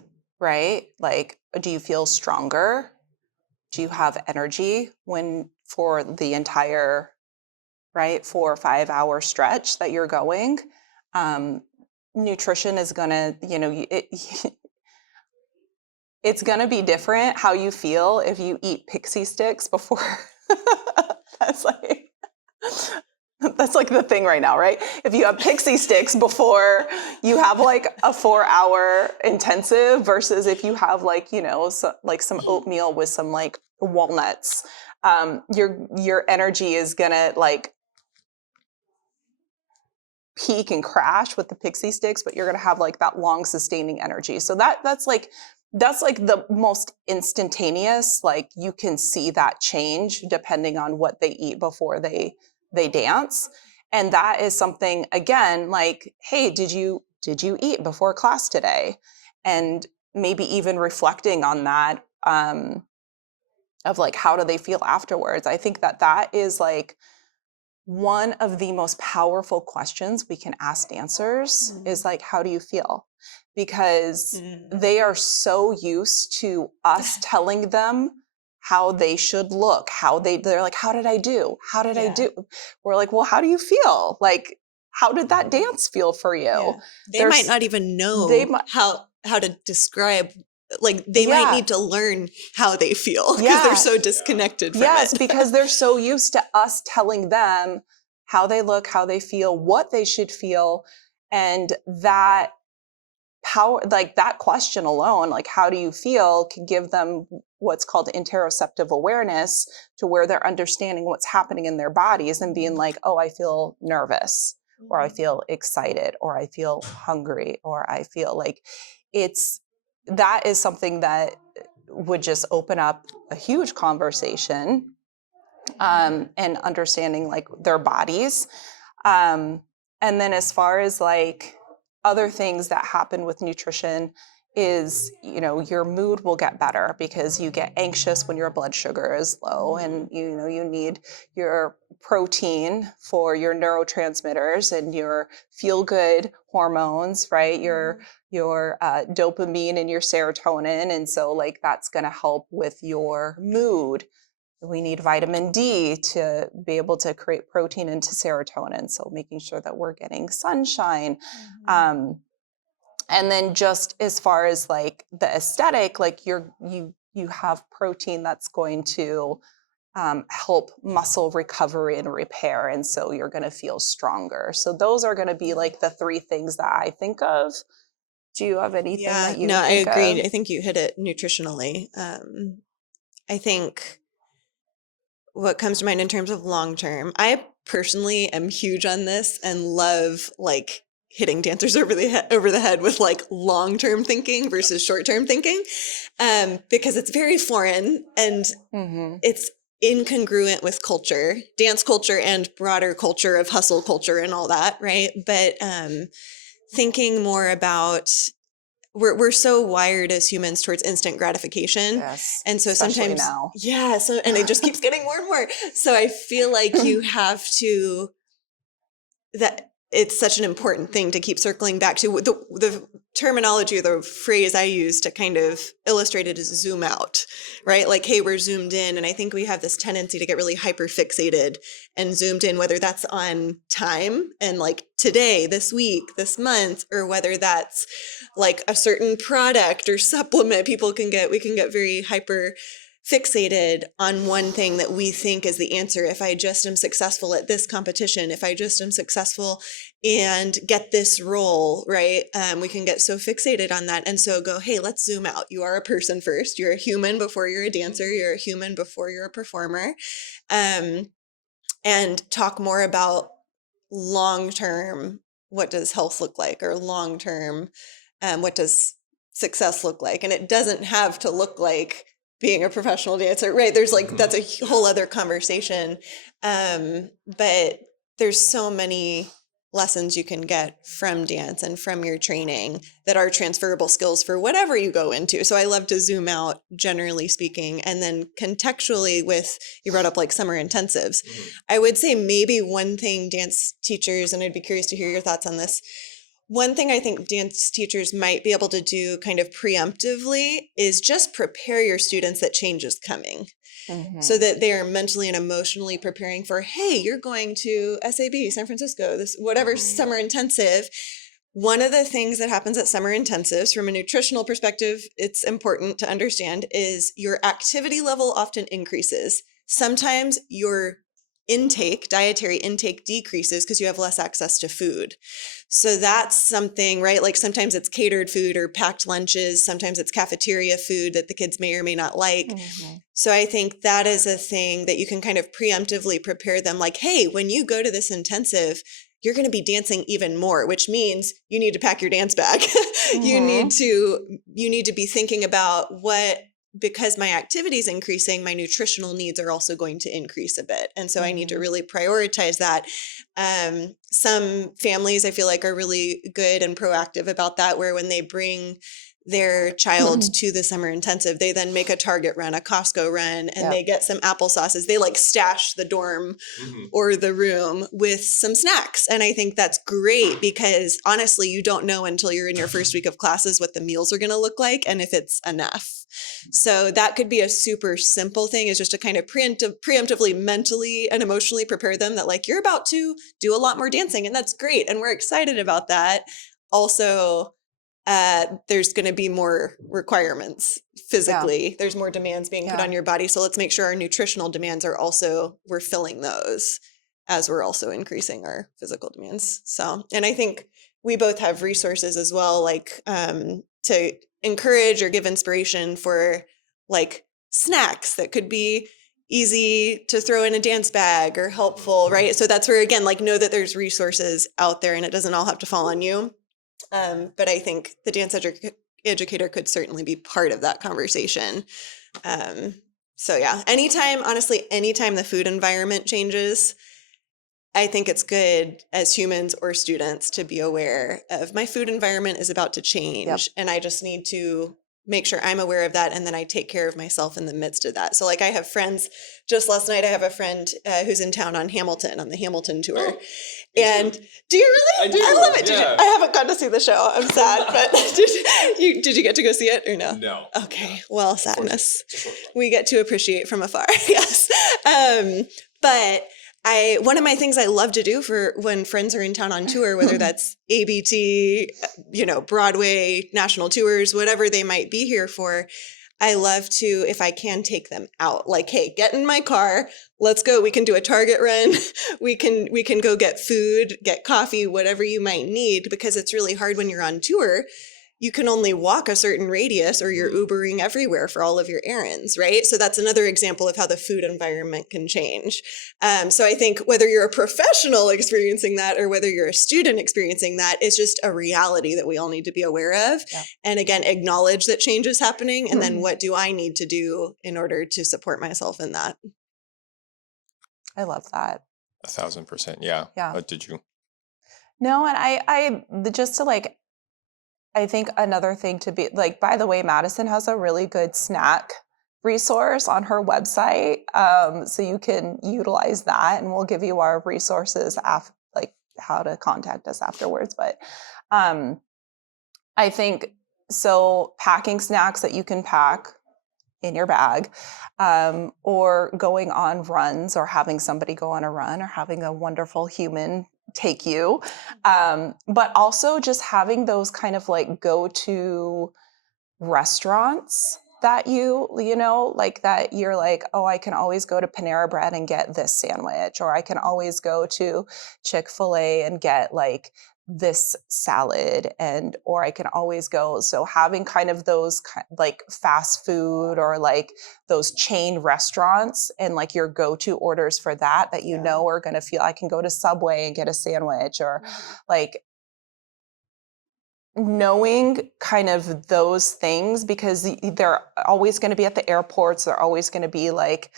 right? Like, do you feel stronger? Do you have energy for the entire, right, 4 or 5 hour stretch that you're going? Nutrition is going to, it's going to be different how you feel if you eat pixie sticks before. That's like the thing right now, right? If you have pixie sticks before you have like a 4 hour intensive versus if you have like, some oatmeal with some like walnuts, your energy is gonna like peak and crash with the pixie sticks, but you're gonna have like that long sustaining energy. So that's like the most instantaneous, like you can see that change depending on what they eat before they dance. And that is something, again, like, hey, did you eat before class today? And maybe even reflecting on that, of like, how do they feel afterwards? I think that is like one of the most powerful questions we can ask dancers is like, how do you feel? Because they are so used to us telling them how they should look, they're like, how did I do? How did I do? We're like, well, how do you feel? Like, how did that dance feel for you? Yeah. They might not even know how to describe, like they might need to learn how they feel because they're so disconnected from it. Because they're so used to us telling them how they look, how they feel, what they should feel. And that power, like that question alone, like, how do you feel, can give them what's called interoceptive awareness, to where they're understanding what's happening in their bodies and being like, oh, I feel nervous, or I feel excited, or I feel hungry, or I feel like that is something that would just open up a huge conversation, and understanding like their bodies. And then as far as like other things that happen with nutrition is, your mood will get better because you get anxious when your blood sugar is low, and you need your protein for your neurotransmitters and your feel good hormones, right? Your dopamine and your serotonin. And so like that's going to help with your mood. We need vitamin D to be able to create protein into serotonin. So making sure that we're getting sunshine. And then just as far as like the aesthetic, like you have protein that's going to help muscle recovery and repair. And so you're going to feel stronger. So those are going to be like the 3 things that I think of. Do you have anything that you think I agree. of? I think you hit it nutritionally. I think what comes to mind in terms of long term, I personally am huge on this and love like hitting dancers over the head with like long term thinking versus short term thinking, because it's very foreign and it's incongruent with culture, dance culture, and broader culture of hustle culture and all that, right? But thinking more about we're so wired as humans towards instant gratification. Yes. And so especially sometimes, now. yeah, so, and it just keeps getting more and more. So I feel like you have to, that it's such an important thing to keep circling back to. The terminology or the phrase I use to kind of illustrate it is zoom out, right? Like, hey, we're zoomed in. And I think we have this tendency to get really hyper fixated and zoomed in, whether that's on time and like today, this week, this month, or whether that's like a certain product or supplement. We can get very hyper fixated on one thing that we think is the answer. If I just am successful at this competition, if I just am successful and get this role, right? We can get so fixated on that. And so go, hey, let's zoom out. You are a person first. You're a human before you're a dancer. You're a human before you're a performer. And talk more about long-term, what does health look like? Or long-term, what does success look like? And it doesn't have to look like being a professional dancer, right? There's like, that's a whole other conversation. But there's so many lessons you can get from dance and from your training that are transferable skills for whatever you go into. So I love to zoom out, generally speaking, and then contextually with, you brought up like summer intensives. I would say maybe one thing dance teachers, and I'd be curious to hear your thoughts on this, one thing I think dance teachers might be able to do kind of preemptively is just prepare your students that change is coming. So that they are mentally and emotionally preparing for, hey, you're going to SAB, San Francisco, this whatever summer intensive. One of the things that happens at summer intensives from a nutritional perspective, it's important to understand, is your activity level often increases. Sometimes your dietary intake decreases because you have less access to food. So that's something, right? Like sometimes it's catered food or packed lunches. Sometimes it's cafeteria food that the kids may or may not like. So I think that is a thing that you can kind of preemptively prepare them like, hey, when you go to this intensive, you're going to be dancing even more, which means you need to pack your dance bag. You need to be thinking about because my activity is increasing, my nutritional needs are also going to increase a bit. And so I need to really prioritize that. Some families I feel like are really good and proactive about that, where when they bring their child to the summer intensive, they then make a Target run, a Costco run, and they get some applesauces. They like stash the dorm or the room with some snacks. And I think that's great because honestly, you don't know until you're in your first week of classes what the meals are going to look like and if it's enough. So that could be a super simple thing, is just to kind of preemptively mentally and emotionally prepare them that like, you're about to do a lot more dancing and that's great. And we're excited about that. Also, there's going to be more requirements physically. Yeah. There's more demands being put on your body. So let's make sure our nutritional demands are also, we're filling those as we're also increasing our physical demands. So, and I think we both have resources as well, like to encourage or give inspiration for like snacks that could be easy to throw in a dance bag or helpful, right? So that's where, again, like know that there's resources out there and it doesn't all have to fall on you. But I think the dance educator could certainly be part of that conversation. So yeah, anytime the food environment changes, I think it's good as humans or students to be aware of my food environment is about to change and I just need to make sure I'm aware of that and then I take care of myself in the midst of that. So like I have friends, just last night I have a friend who's in town on the Hamilton tour. Oh, and do you really? I do. I love it. Yeah. I haven't gotten to see the show. I'm sad, but did you get to go see it or no? No. Okay. Well, sadness. We get to appreciate from afar. Yes. But one of my things I love to do for when friends are in town on tour, whether that's ABT, Broadway, national tours, whatever they might be here for, I love to, if I can, take them out. Like, hey, get in my car, let's go. We can do a Target run. We can go get food, get coffee, whatever you might need, because it's really hard when you're on tour. You can only walk a certain radius or you're Ubering everywhere for all of your errands, right? So that's another example of how the food environment can change. So I think whether you're a professional experiencing that or whether you're a student experiencing that, it's just a reality that we all need to be aware of. Yeah. And again, acknowledge that change is happening. And then what do I need to do in order to support myself in that? I love that. 1,000%. Yeah. Yeah. What did you? No, and I just to like I think another thing to be like, by the way, Madison has a really good snack resource on her website. So you can utilize that, and we'll give you our resources like how to contact us afterwards. But I think so packing snacks that you can pack in your bag, or going on runs, or having somebody go on a run, or having a wonderful human take you. But also just having those kind of like go-to restaurants that you know, like that you're like, oh, I can always go to Panera Bread and get this sandwich, or I can always go to Chick-fil-A and get like this salad, and or I can always go. So having kind of those like fast food, or like those chain restaurants, and like your go-to orders for that you know are going to feel, I can go to Subway and get a sandwich, or like knowing kind of those things, because they're always going to be at the airports. They're always going to be like,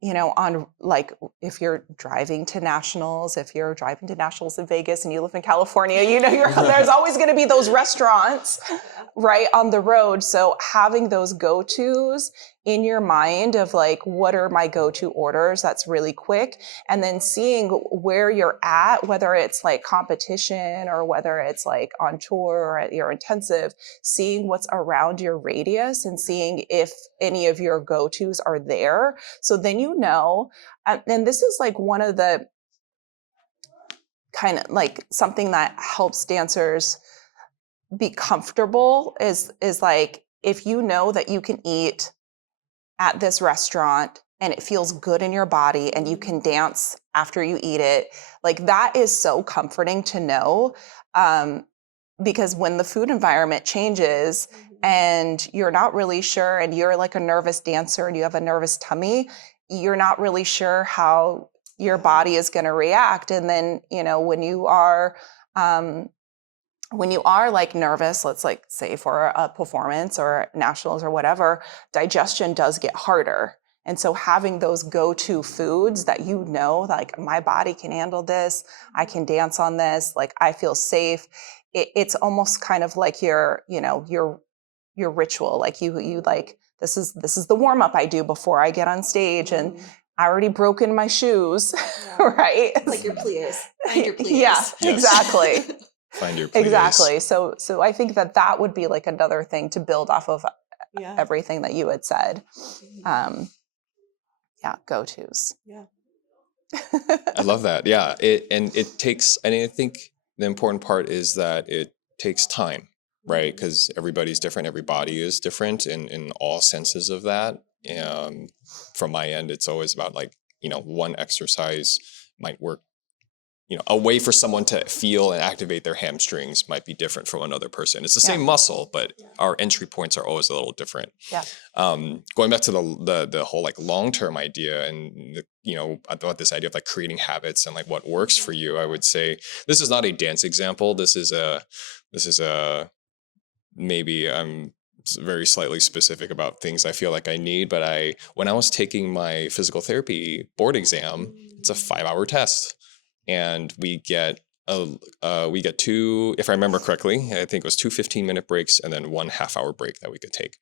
you know, on like, if you're driving to nationals in Vegas and you live in California, you know, there's always going to be those restaurants right on the road. So having those go-tos in your mind of like, what are my go-to orders? That's really quick. And then seeing where you're at, whether it's like competition or whether it's like on tour or at your intensive, seeing what's around your radius and seeing if any of your go-tos are there. So then you know, and this is like one of the kind of like something that helps dancers be comfortable is like, if you know that you can eat at this restaurant and it feels good in your body and you can dance after you eat it, like that is so comforting to know. Because when the food environment changes and you're not really sure, and you're like a nervous dancer and you have a nervous tummy, you're not really sure how your body is going to react. And then, you know, when you are like nervous, let's like say for a performance or nationals or whatever, digestion does get harder. And so having those go-to foods that you know, like my body can handle this, I can dance on this, like I feel safe. It's almost kind of like your ritual. Like you like, this is the warm up I do before I get on stage, and I already broken my shoes, right? Like your pliers. Find your pliers. Yeah, yes. Exactly. Find your place. Exactly. So I think that would be like another thing to build off of everything that you had said. Go-tos. Yeah. I love that. Yeah. It takes, and I think the important part is that it takes time, right? Because everybody's different. Every body is different in all senses of that. From my end, it's always about like, you know, one exercise might work, you know, a way for someone to feel and activate their hamstrings might be different from another person. It's the same muscle, but our entry points are always a little different. Yeah. Going back to the whole like long-term idea, and you know, about this idea of like creating habits and like what works for you, I would say this is not a dance example. This is a maybe I'm very slightly specific about things I feel like I need, but when I was taking my physical therapy board exam, it's a 5-hour test. And we get two, if I remember correctly, I think it was 2 15-minute breaks and then 1 half-hour break that we could take.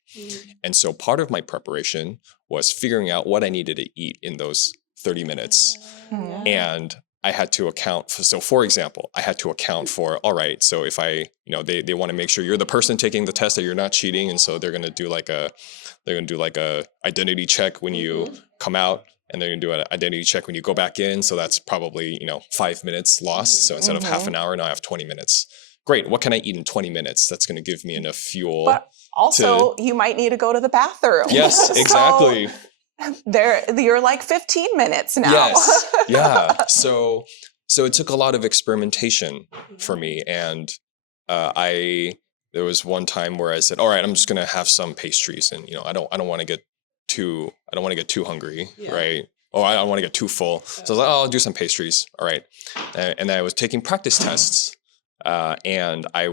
And so part of my preparation was figuring out what I needed to eat in those 30 minutes. And I had to account for, so for example, I had to account for, all right, so if I, you know, they want to make sure you're the person taking the test, that you're not cheating. And so they're going to do like a identity check when you come out. And they're going to do an identity check when you go back in. So that's probably, you know, 5 minutes lost. So instead of half an hour, now I have 20 minutes. Great. What can I eat in 20 minutes? That's going to give me enough fuel. But also, you might need to go to the bathroom. Yes, exactly. So you're like 15 minutes now. Yes. Yeah. So it took a lot of experimentation for me. And there was one time where I said, all right, I'm just going to have some pastries. And, you know, I don't want to get too hungry, right? Or I don't want to get too full. So I was like, oh, I'll do some pastries. All right. And then I was taking practice tests. And I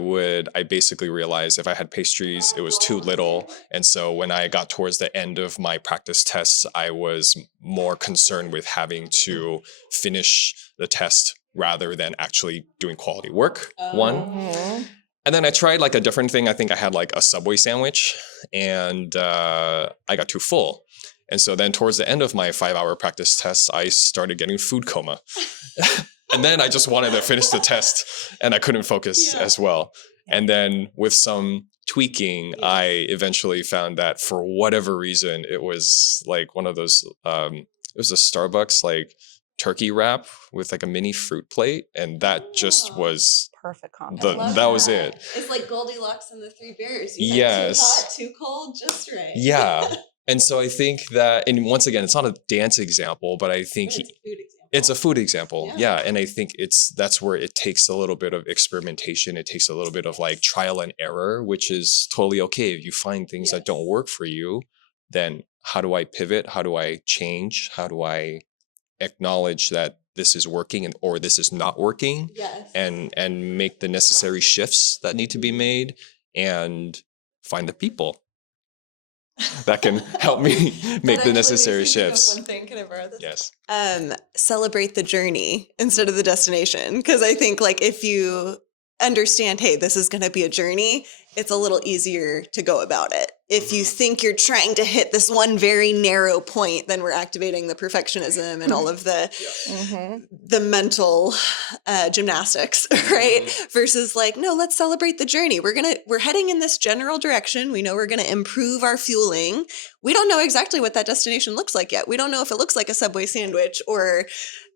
basically realized if I had pastries, it was too little. And so when I got towards the end of my practice tests, I was more concerned with having to finish the test rather than actually doing quality work. And then I tried like a different thing. I think I had like a Subway sandwich, and I got too full. And so then towards the end of my 5-hour practice test, I started getting food coma. And then I just wanted to finish the test, and I couldn't focus as well. And then with some tweaking, I eventually found that for whatever reason, it was like one of those, it was a Starbucks like turkey wrap with like a mini fruit plate. And that just was Perfect combo. that was it. It's like Goldilocks and the Three Bears. Yes. Too hot, too cold, just right. Yeah. And so I think that, and once again, it's not a dance example, but I think it's a food example. Yeah. And I think that's where it takes a little bit of experimentation. It takes a little bit of like trial and error, which is totally okay. If you find things that don't work for you, then how do I pivot? How do I change? How do I acknowledge that this is working or this is not working? And make the necessary shifts that need to be made, and find the people that can help me make the necessary shifts. One thing, can I borrow this? Yes. Celebrate the journey instead of the destination. Because I think like if you understand, hey, this is going to be a journey, it's a little easier to go about it. If you think you're trying to hit this one very narrow point, then we're activating the perfectionism and all of the mental gymnastics, right? Versus like, no, let's celebrate the journey. We're heading in this general direction. We know we're going to improve our fueling. We don't know exactly what that destination looks like yet. We don't know if it looks like a Subway sandwich or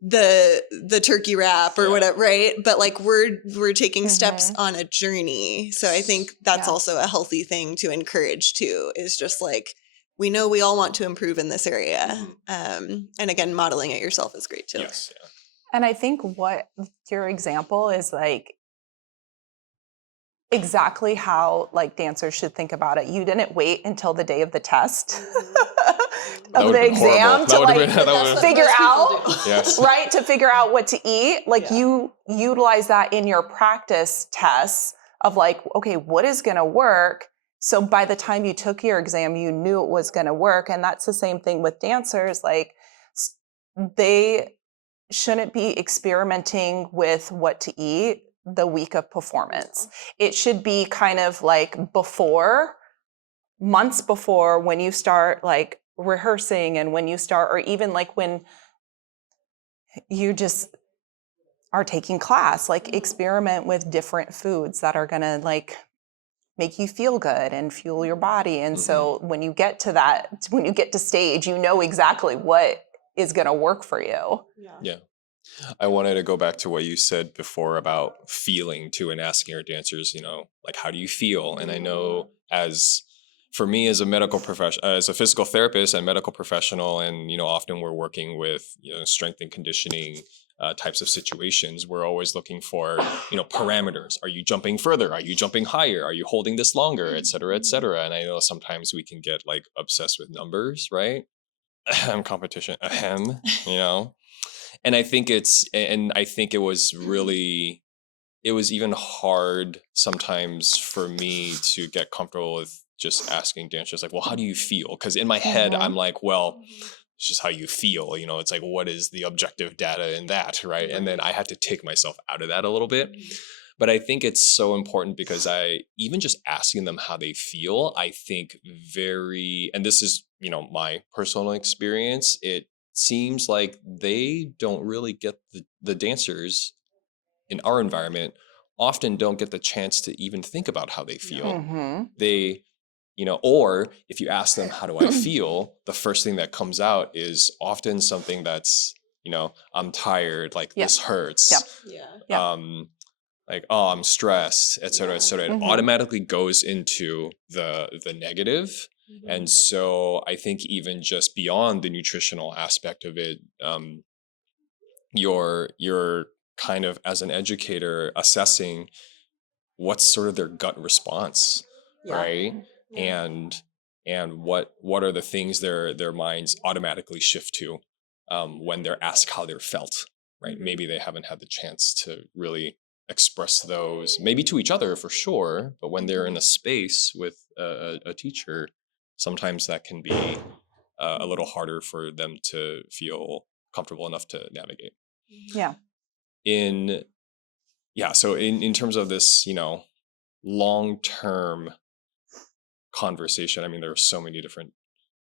the turkey wrap or whatever, right? But like we're taking steps on a journey. So I think that's also a healthy thing to encourage too, is just like, we know we all want to improve in this area. And again, modeling it yourself is great too. Yes. Yeah. And I think what your example is like exactly how like dancers should think about it. You didn't wait until the day of the test of the exam to like figure out, right? To figure out what to eat. Like you utilize that in your practice tests of like, okay, what is going to work? So by the time you took your exam, you knew it was going to work. And that's the same thing with dancers. Like they shouldn't be experimenting with what to eat the week of performance. It should be kind of like months before, when you start like rehearsing, and when you start, or even like when you just are taking class, like experiment with different foods that are going to like make you feel good and fuel your body. And so when you get to stage, you know exactly what is going to work for you. Yeah. I wanted to go back to what you said before about feeling too, and asking our dancers, like, how do you feel? And I know for me as a medical professional, as a physical therapist and medical professional, and, often we're working with, strength and conditioning types of situations, we're always looking for, parameters. Are you jumping further? Are you jumping higher? Are you holding this longer? Et cetera, et cetera. And I know sometimes we can get like obsessed with numbers, right? Competition, And I think it was even hard sometimes for me to get comfortable with just asking dancers like, well, how do you feel? Because in my head, I'm like, well, it's just how you feel. It's like, what is the objective data in that, right? And then I had to take myself out of that a little bit. But I think it's so important because even just asking them how they feel, I think and this is, my personal experience, it seems like they don't really get the dancers in our environment often don't get the chance to even think about how they feel. They, or if you ask them, how do I feel? The first thing that comes out is often something that's, I'm tired, like this hurts. Like, oh, I'm stressed, et cetera, et cetera. It automatically goes into the negative. And so I think even just beyond the nutritional aspect of it, you're kind of, as an educator, assessing what's sort of their gut response, right? And what are the things their minds automatically shift to when they're asked how they're felt, right? Maybe they haven't had the chance to really express those, maybe to each other for sure, but when they're in a space with a teacher, sometimes that can be a little harder for them to feel comfortable enough to navigate. So in terms of this, long-term conversation. I mean, there are so many different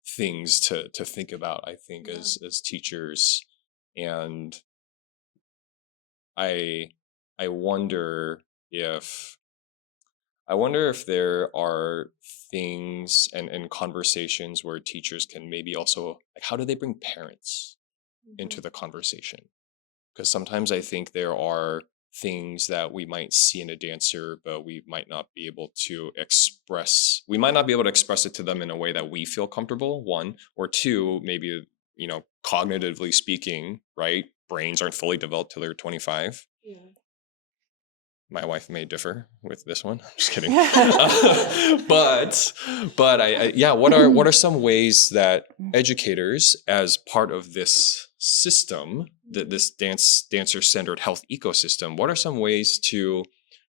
things to think about, I think, as teachers. And I wonder if there are things and conversations where teachers can maybe also, like, how do they bring parents into the conversation? Because sometimes I think there are things that we might see in a dancer, but we might not be able to express. We might not be able to express it to them in a way that we feel comfortable, one, or two, maybe, cognitively speaking, right? Brains aren't fully developed till they're 25. Yeah. My wife may differ with this one. I'm just kidding. But what are some ways that educators, as part of this system, this dancer-centered health ecosystem, what are some ways to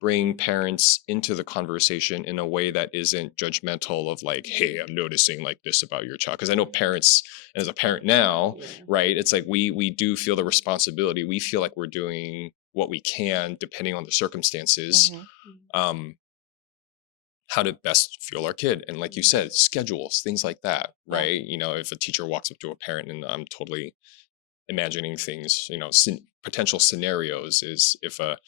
bring parents into the conversation in a way that isn't judgmental of like, hey, I'm noticing like this about your child? Because I know parents, and as a parent now, right, it's like we do feel the responsibility. We feel like we're doing what we can depending on the circumstances, how to best fuel our kid. And like you said, schedules, things like that, right? If a teacher walks up to a parent, and I'm totally imagining things, potential scenarios is if a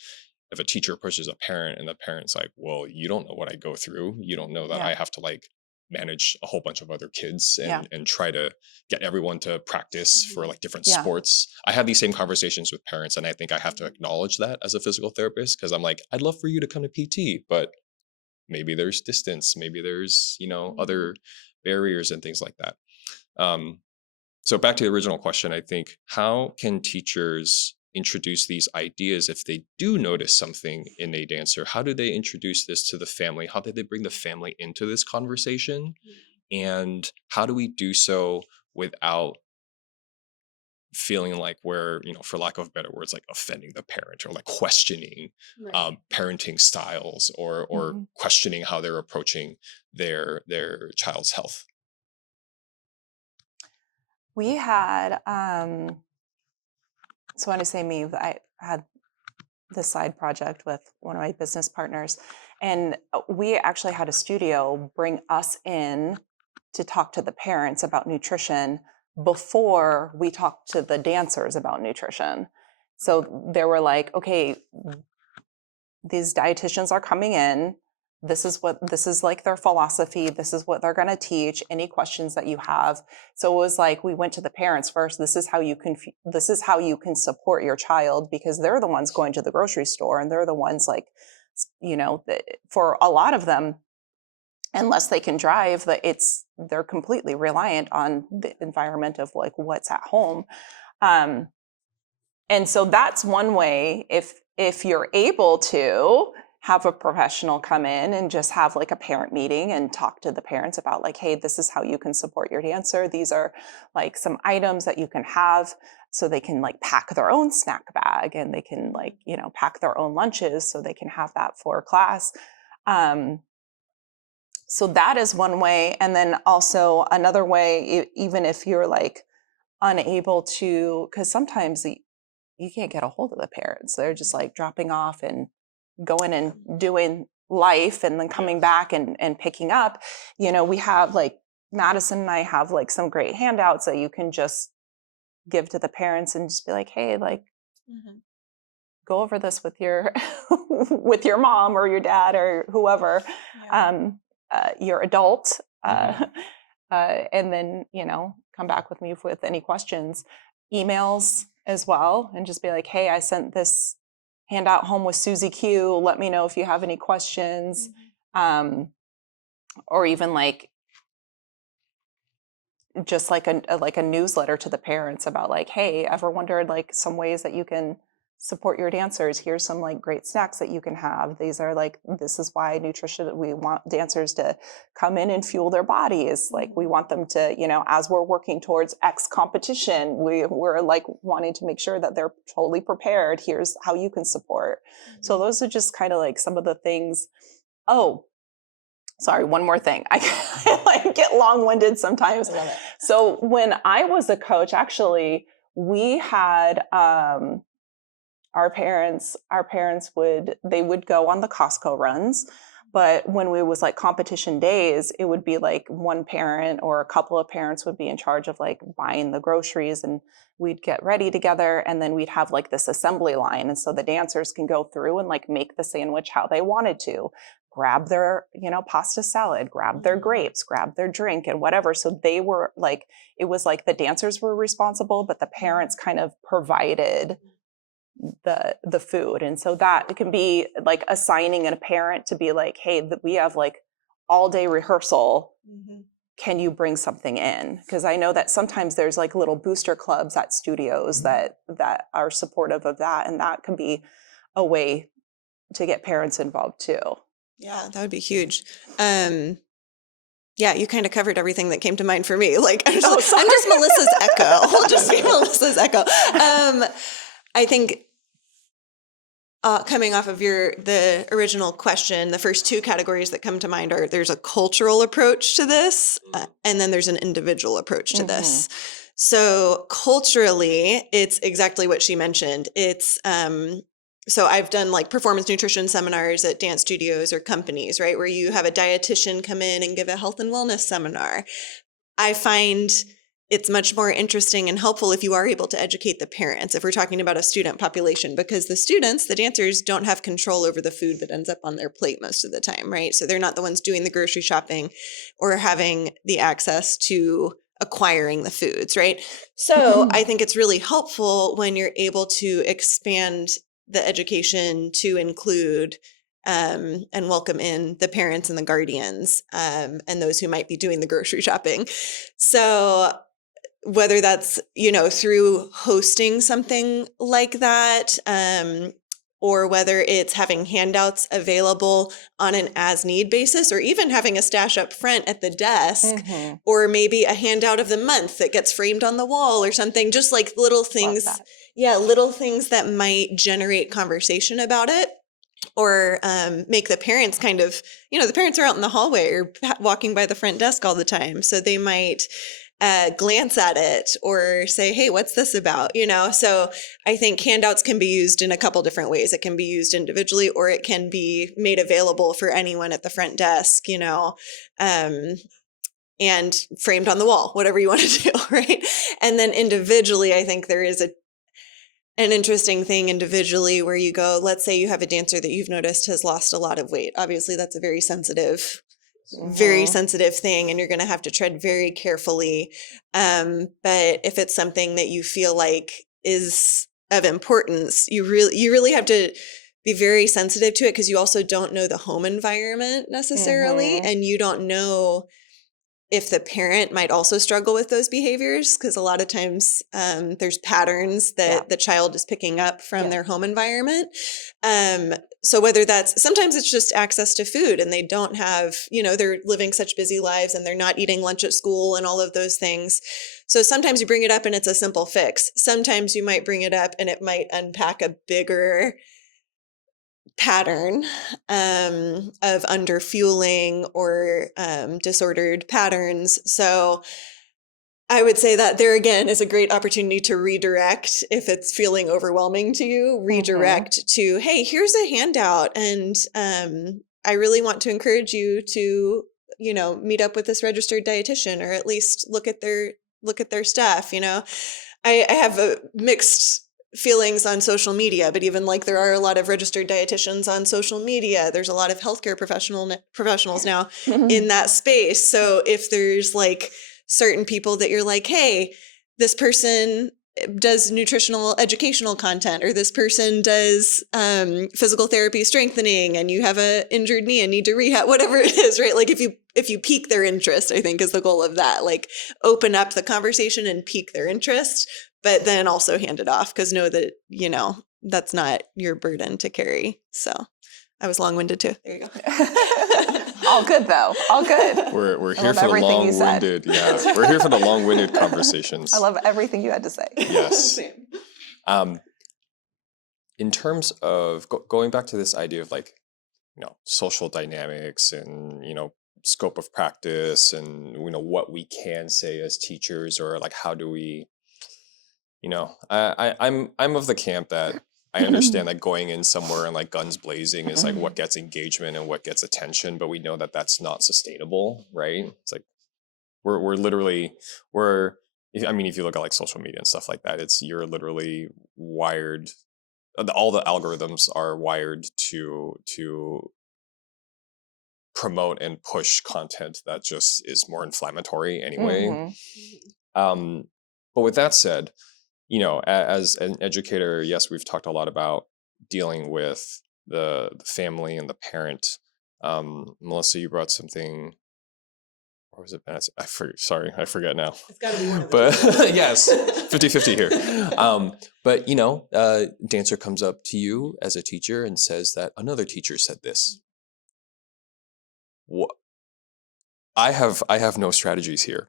teacher pushes a parent and the parent's like, well, you don't know what I go through. You don't know that I have to like manage a whole bunch of other kids and try to get everyone to practice for like different sports. I have these same conversations with parents, and I think I have to acknowledge that as a physical therapist, because I'm like, I'd love for you to come to PT, but maybe there's distance, maybe there's, other barriers and things like that. So back to the original question, I think, how can teachers introduce these ideas if they do notice something in a dancer? How do they introduce this to the family? How do they bring the family into this conversation? And how do we do so without feeling like we're, for lack of better words, like offending the parent or like questioning parenting styles or questioning how they're approaching their child's health? We had, so when I say me, I had this side project with one of my business partners, and we actually had a studio bring us in to talk to the parents about nutrition before we talked to the dancers about nutrition. So they were like, okay, these dietitians are coming in. This is like their philosophy. This is what they're going to teach. Any questions that you have. So it was like, we went to the parents first. This is how you can support your child, because they're the ones going to the grocery store, and they're the ones like, for a lot of them, unless they can drive, they're completely reliant on the environment of like what's at home. And so that's one way, if you're able to have a professional come in and just have like a parent meeting and talk to the parents about like, hey, this is how you can support your dancer. These are like some items that you can have, so they can like pack their own snack bag, and they can like, pack their own lunches so they can have that for class. So that is one way. And then also another way, even if you're like unable to, because sometimes you can't get a hold of the parents. They're just like dropping off and going and doing life, and then coming back and picking up. We have like, Madison and I have like some great handouts that you can just give to the parents and just be like, hey, like, go over this with your with your mom or your dad or whoever, your adult, and then come back with me with any questions. Emails as well, and just be like, hey, I sent this handout home with Susie Q. Let me know if you have any questions. Or even like just like a newsletter to the parents about like, hey, ever wondered like some ways that you can support your dancers? Here's some like great snacks that you can have. This is why nutrition, we want dancers to come in and fuel their bodies. Like, we want them to, as we're working towards X competition, we're like wanting to make sure that they're totally prepared. Here's how you can support. So those are just kind of like some of the things. Oh, sorry, one more thing. I like get long-winded sometimes. I love it. So when I was a coach, actually, we had our parents would go on the Costco runs. But when we was like competition days, it would be like one parent or a couple of parents would be in charge of like buying the groceries, and we'd get ready together, and then we'd have like this assembly line. And so the dancers can go through and like make the sandwich how they wanted to, grab their, pasta salad, grab their grapes, grab their drink and whatever. So they were like, it was like the dancers were responsible, but the parents kind of provided the food. And so that it can be like assigning a parent to be like, hey, we have like all day rehearsal. Can you bring something in? Because I know that sometimes there's like little booster clubs at studios that are supportive of that, and that can be a way to get parents involved too. Yeah, that would be huge. Yeah, you kind of covered everything that came to mind for me. Like, I'm just Melissa's echo. I'll just be Melissa's echo. I think coming off of the original question, the first two categories that come to mind are there's a cultural approach to this, and then there's an individual approach to this. So culturally, it's exactly what she mentioned. It's so I've done like performance nutrition seminars at dance studios or companies, right, where you have a dietitian come in and give a health and wellness seminar. I find it's much more interesting and helpful if you are able to educate the parents, if we're talking about a student population, because the students, the dancers, don't have control over the food that ends up on their plate most of the time, right? So they're not the ones doing the grocery shopping or having the access to acquiring the foods, right? So I think it's really helpful when you're able to expand the education to include and welcome in the parents and the guardians and those who might be doing the grocery shopping. So whether that's, through hosting something like that, or whether it's having handouts available on an as-need basis, or even having a stash up front at the desk, or maybe a handout of the month that gets framed on the wall or something, just like little things. Yeah, little things that might generate conversation about it, or make the parents kind of, the parents are out in the hallway or walking by the front desk all the time. So they might glance at it or say, hey, what's this about? So I think handouts can be used in a couple different ways. It can be used individually, or it can be made available for anyone at the front desk, and framed on the wall, whatever you want to do, right? And then individually, I think there is an interesting thing individually where you go, let's say you have a dancer that you've noticed has lost a lot of weight. Obviously, that's a very sensitive thing, and you're going to have to tread very carefully. But if it's something that you feel like is of importance, you really have to be very sensitive to it, because you also don't know the home environment necessarily, and you don't know if the parent might also struggle with those behaviors, because a lot of times there's patterns that the child is picking up from their home environment. So whether sometimes it's just access to food, and they don't have, they're living such busy lives and they're not eating lunch at school and all of those things. So sometimes you bring it up and it's a simple fix. Sometimes you might bring it up and it might unpack a bigger pattern of underfueling or disordered patterns. So I would say that there again is a great opportunity to redirect if it's feeling overwhelming to you, redirect to, hey, here's a handout, and I really want to encourage you to, meet up with this registered dietitian, or at least look at their stuff. I have a mixed feelings on social media, but even like there are a lot of registered dietitians on social media. There's a lot of healthcare professionals now in that space. So if there's like certain people that you're like, hey, this person does nutritional educational content, or this person does physical therapy strengthening, and you have an injured knee and need to rehab, whatever it is, right? Like if you pique their interest, I think is the goal of that, like open up the conversation and pique their interest, but then also hand it off, because know that, that's not your burden to carry. So I was long-winded too. There you go. All good though. All good. We're here for the long-winded. Yeah, we're here for the long-winded conversations. I love everything you had to say. Yes. In terms of going back to this idea of like, social dynamics and, scope of practice, and, what we can say as teachers, or like how do we, I'm of the camp that I understand that going in somewhere and like guns blazing is like what gets engagement and what gets attention, but we know that that's not sustainable, right? It's like we're literally I mean, if you look at like social media and stuff like that, you're literally wired. All the algorithms are wired to promote and push content that just is more inflammatory anyway. But with that said, as an educator, yes, we've talked a lot about dealing with the family and the parent. Melissa, you brought something, or was it Madison? Sorry, I forget now. It's got to be one of But yes, 50-50 here. But Dancer comes up to you as a teacher and says that another teacher said this. What? I have no strategies here.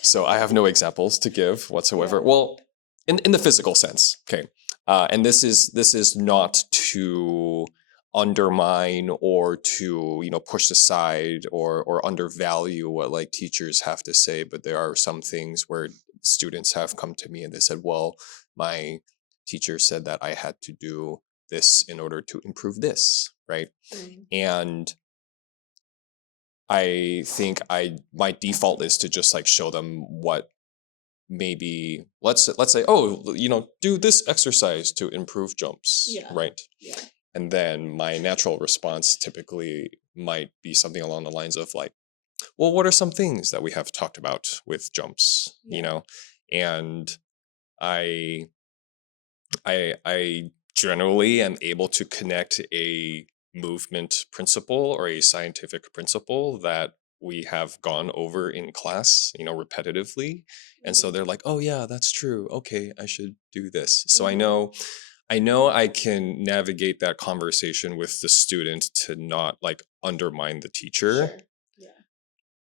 So I have no examples to give whatsoever. Yeah. Well, in the physical sense, okay. And this is not to undermine or to push aside or undervalue what like teachers have to say, but there are some things where students have come to me and they said, well, my teacher said that I had to do this in order to improve this, right? Mm-hmm. And I think my default is to just like show them what maybe let's say, do this exercise to improve jumps, right? Yeah. And then my natural response typically might be something along the lines of like, well, what are some things that we have talked about with jumps, And I generally am able to connect a movement principle or a scientific principle that we have gone over in class, repetitively. And so they're like, oh yeah, that's true. Okay, I should do this. So I know I can navigate that conversation with the student to not like undermine the teacher. Sure.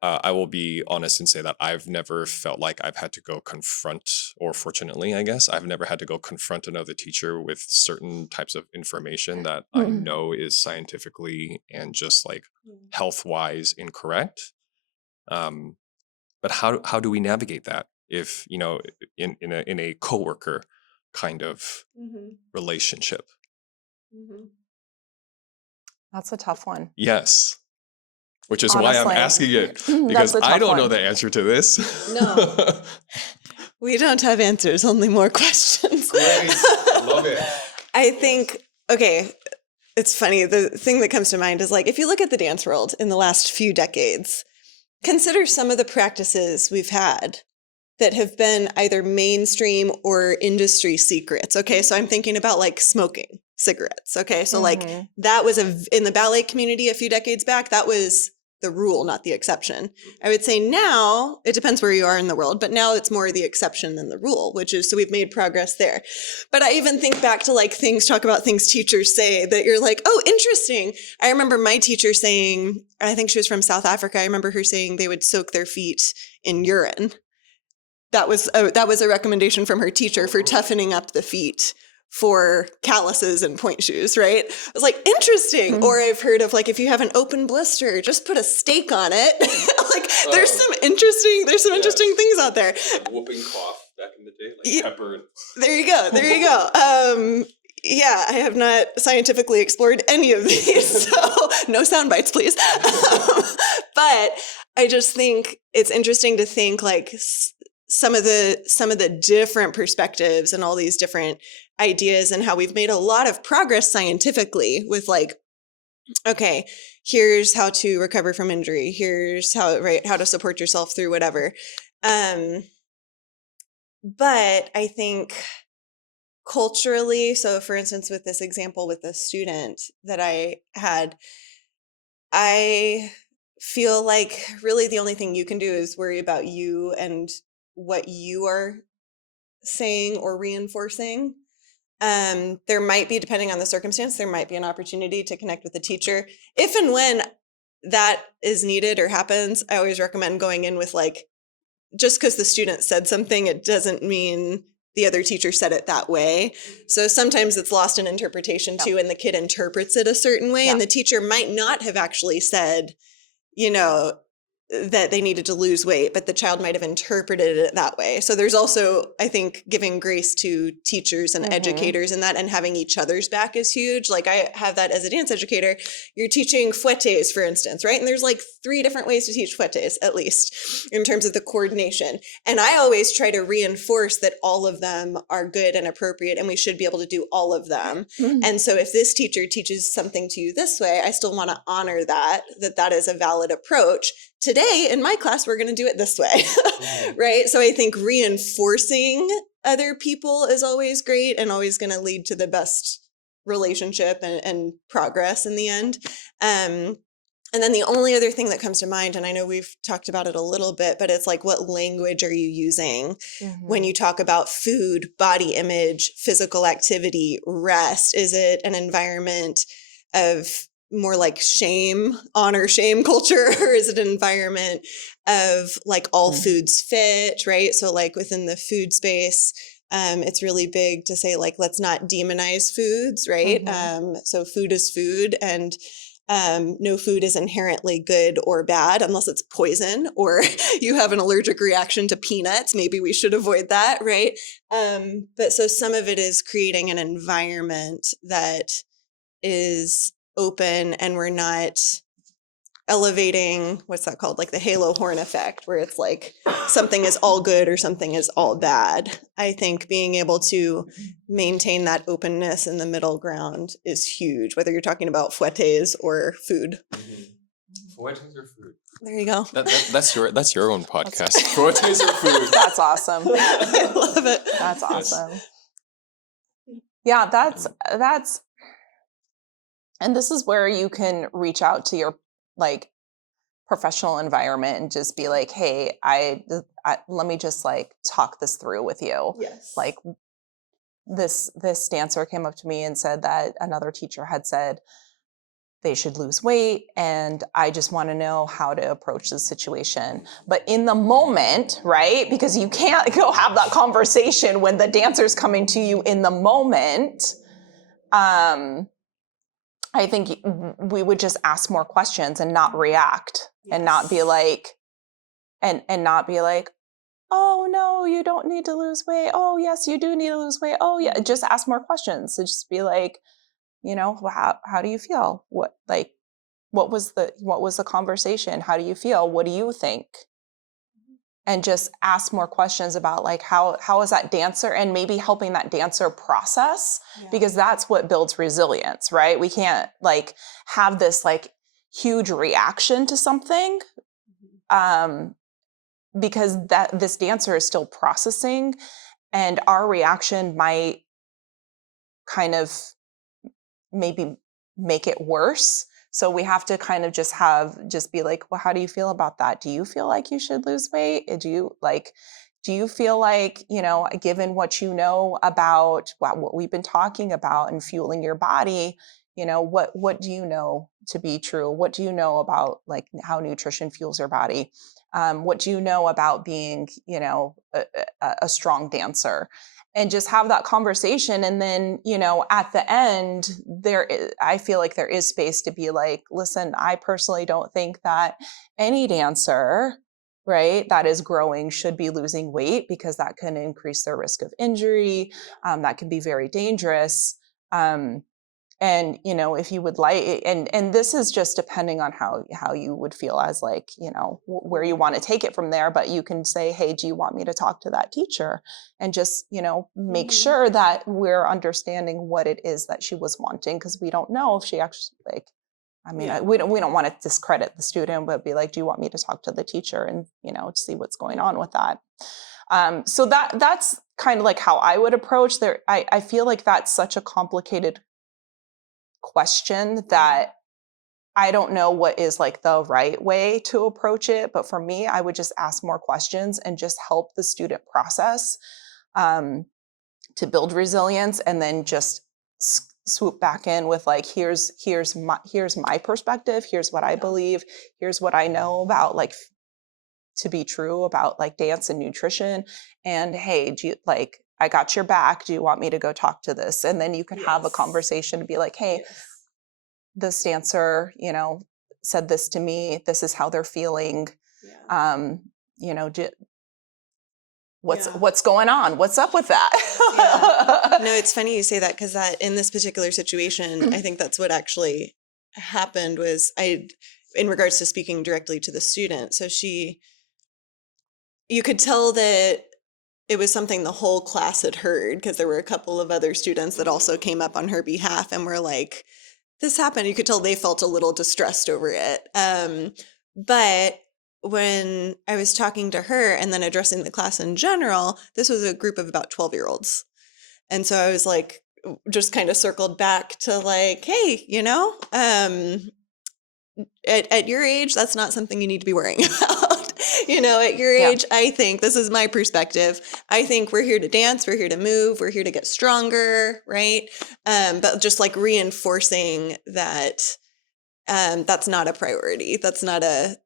I will be honest and say that I've never felt like I've had to go confront, or fortunately, I guess, I've never had to go confront another teacher with certain types of information that I know is scientifically and just like health-wise incorrect. But how do we navigate that if, in a coworker kind of relationship? That's a tough one. Yes. Which is honestly, why I'm asking it, because I don't know the answer to this. No. We don't have answers, only more questions. Great. I love it. I think, okay, it's funny. The thing that comes to mind is like, if you look at the dance world in the last few decades, consider some of the practices we've had that have been either mainstream or industry secrets. Okay, so I'm thinking about like smoking cigarettes. Okay, so like that was in the ballet community a few decades back, that was the rule, not the exception. I would say now, it depends where you are in the world, but now it's more the exception than the rule, so we've made progress there. But I even think back to like talk about things teachers say that you're like, oh, interesting. I remember my teacher saying, I think she was from South Africa. I remember her saying they would soak their feet in urine. That was a recommendation from her teacher for toughening up the feet for calluses and point shoes, right? I was like, interesting. Or I've heard of like, if you have an open blister, just put a steak on it. Like there's some interesting things out there. Like whooping cough back in the day, like pepper. There you go. Yeah, I have not scientifically explored any of these, so no sound bites, please. But I just think it's interesting to think like some of the different perspectives and all these different ideas and how we've made a lot of progress scientifically with like, okay, here's how to recover from injury. Here's how to support yourself through whatever. But I think culturally, so for instance, with this example with the student that I had, I feel like really the only thing you can do is worry about you and what you are saying or reinforcing. There might be, depending on the circumstance, there might be an opportunity to connect with the teacher. If and when that is needed or happens, I always recommend going in with like, just because the student said something, it doesn't mean the other teacher said it that way. So sometimes it's lost in interpretation too, and the kid interprets it a certain way, and the teacher might not have actually said, that they needed to lose weight, but the child might have interpreted it that way. So there's also, I think, giving grace to teachers and educators in that, and having each other's back is huge. Like I have that as a dance educator. You're teaching fouettes, for instance, right? And there's like 3 different ways to teach fouettes, at least, in terms of the coordination. And I always try to reinforce that all of them are good and appropriate, and we should be able to do all of them. And so if this teacher teaches something to you this way, I still want to honor that is a valid approach. Today in my class, we're going to do it this way, right? So I think reinforcing other people is always great and always going to lead to the best relationship and progress in the end. And then the only other thing that comes to mind, and I know we've talked about it a little bit, but it's like, what language are you using when you talk about food, body image, physical activity, rest? Is it an environment of more like shame, honor shame culture, or is it an environment of like all foods fit, right? So like within the food space, it's really big to say like, let's not demonize foods, right? So food is food, and no food is inherently good or bad unless it's poison or you have an allergic reaction to peanuts. Maybe we should avoid that, right? But so some of it is creating an environment that is open, and we're not elevating, what's that called? Like the halo horn effect, where it's like something is all good or something is all bad. I think being able to maintain that openness in the middle ground is huge, whether you're talking about fouettes or food. Fouettes or food? There you go. That's your own podcast. Fouettes or food? That's awesome. I love it. That's awesome. Yeah, that's and this is where you can reach out to your like professional environment and just be like, hey, I let me just like talk this through with you. Yes. Like this dancer came up to me and said that another teacher had said they should lose weight, and I just want to know how to approach the situation. But in the moment, right? Because you can't go have that conversation when the dancer's coming to you in the moment. I think we would just ask more questions and not react, and not be like, and not be like, oh no, you don't need to lose weight. Oh yes, you do need to lose weight. Oh yeah, just ask more questions. So just be like, how do you feel? What was the conversation? How do you feel? What do you think? And just ask more questions about like, how is that dancer, and maybe helping that dancer process, because that's what builds resilience, right? We can't like have this like huge reaction to something, because this dancer is still processing, and our reaction might kind of maybe make it worse. So we have to kind of just be like, well, how do you feel about that? Do you feel like you should lose weight? Do you feel like, given what you know about what we've been talking about and fueling your body, what do you know to be true? What do you know about like how nutrition fuels your body? What do you know about being, a strong dancer? And just have that conversation. And then, at the end, I feel like there is space to be like, listen, I personally don't think that any dancer, right, that is growing should be losing weight, because that can increase their risk of injury. That can be very dangerous. And, if you would like, and this is just depending on how you would feel as like, where you want to take it from there, but you can say, hey, do you want me to talk to that teacher? And just, make sure that we're understanding what it is that she was wanting, because we don't know if she actually we don't want to discredit the student, but be like, do you want me to talk to the teacher and, see what's going on with that? So that's kind of like how I would approach there. I feel like that's such a complicated question that I don't know what is like the right way to approach it. But for me, I would just ask more questions and just help the student process to build resilience, and then just swoop back in with like, here's my perspective. Here's what I believe. Here's what I know about like to be true about like dance and nutrition. And hey, I got your back. Do you want me to go talk to this? And then you can have a conversation to be like, hey, this dancer, said this to me. This is how they're feeling. You know, what's going on? What's up with that? No, it's funny you say that, because that in this particular situation, I think that's what actually happened was in regards to speaking directly to the student. So you could tell that it was something the whole class had heard, because there were a couple of other students that also came up on her behalf and were like, this happened. You could tell they felt a little distressed over it. But when I was talking to her and then addressing the class in general, this was a group of about 12-year-olds. And so I was like, just kind of circled back to like, hey, you know, at your age, that's not something you need to be worrying about. You know, at your age, I think, this is my perspective, I think we're here to dance, we're here to move, we're here to get stronger, right? But just like reinforcing that that's not a priority. That's not a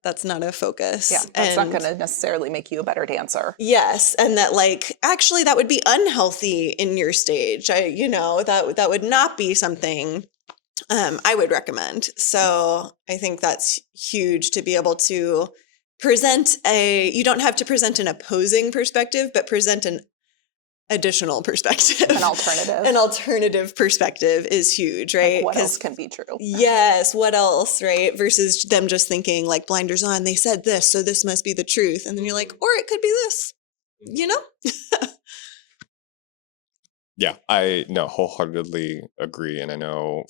focus. Yeah, that's not going to necessarily make you a better dancer. Yes, and that like actually that would be unhealthy in your stage. That would not be something I would recommend. So I think that's huge to be able to present you don't have to present an opposing perspective, but present an additional perspective. An alternative. An alternative perspective is huge, right? Like what else can be true? Yes, what else, right? Versus them just thinking like blinders on, they said this, so this must be the truth. And then you're like, or it could be this, you know? Yeah, I wholeheartedly agree. And I know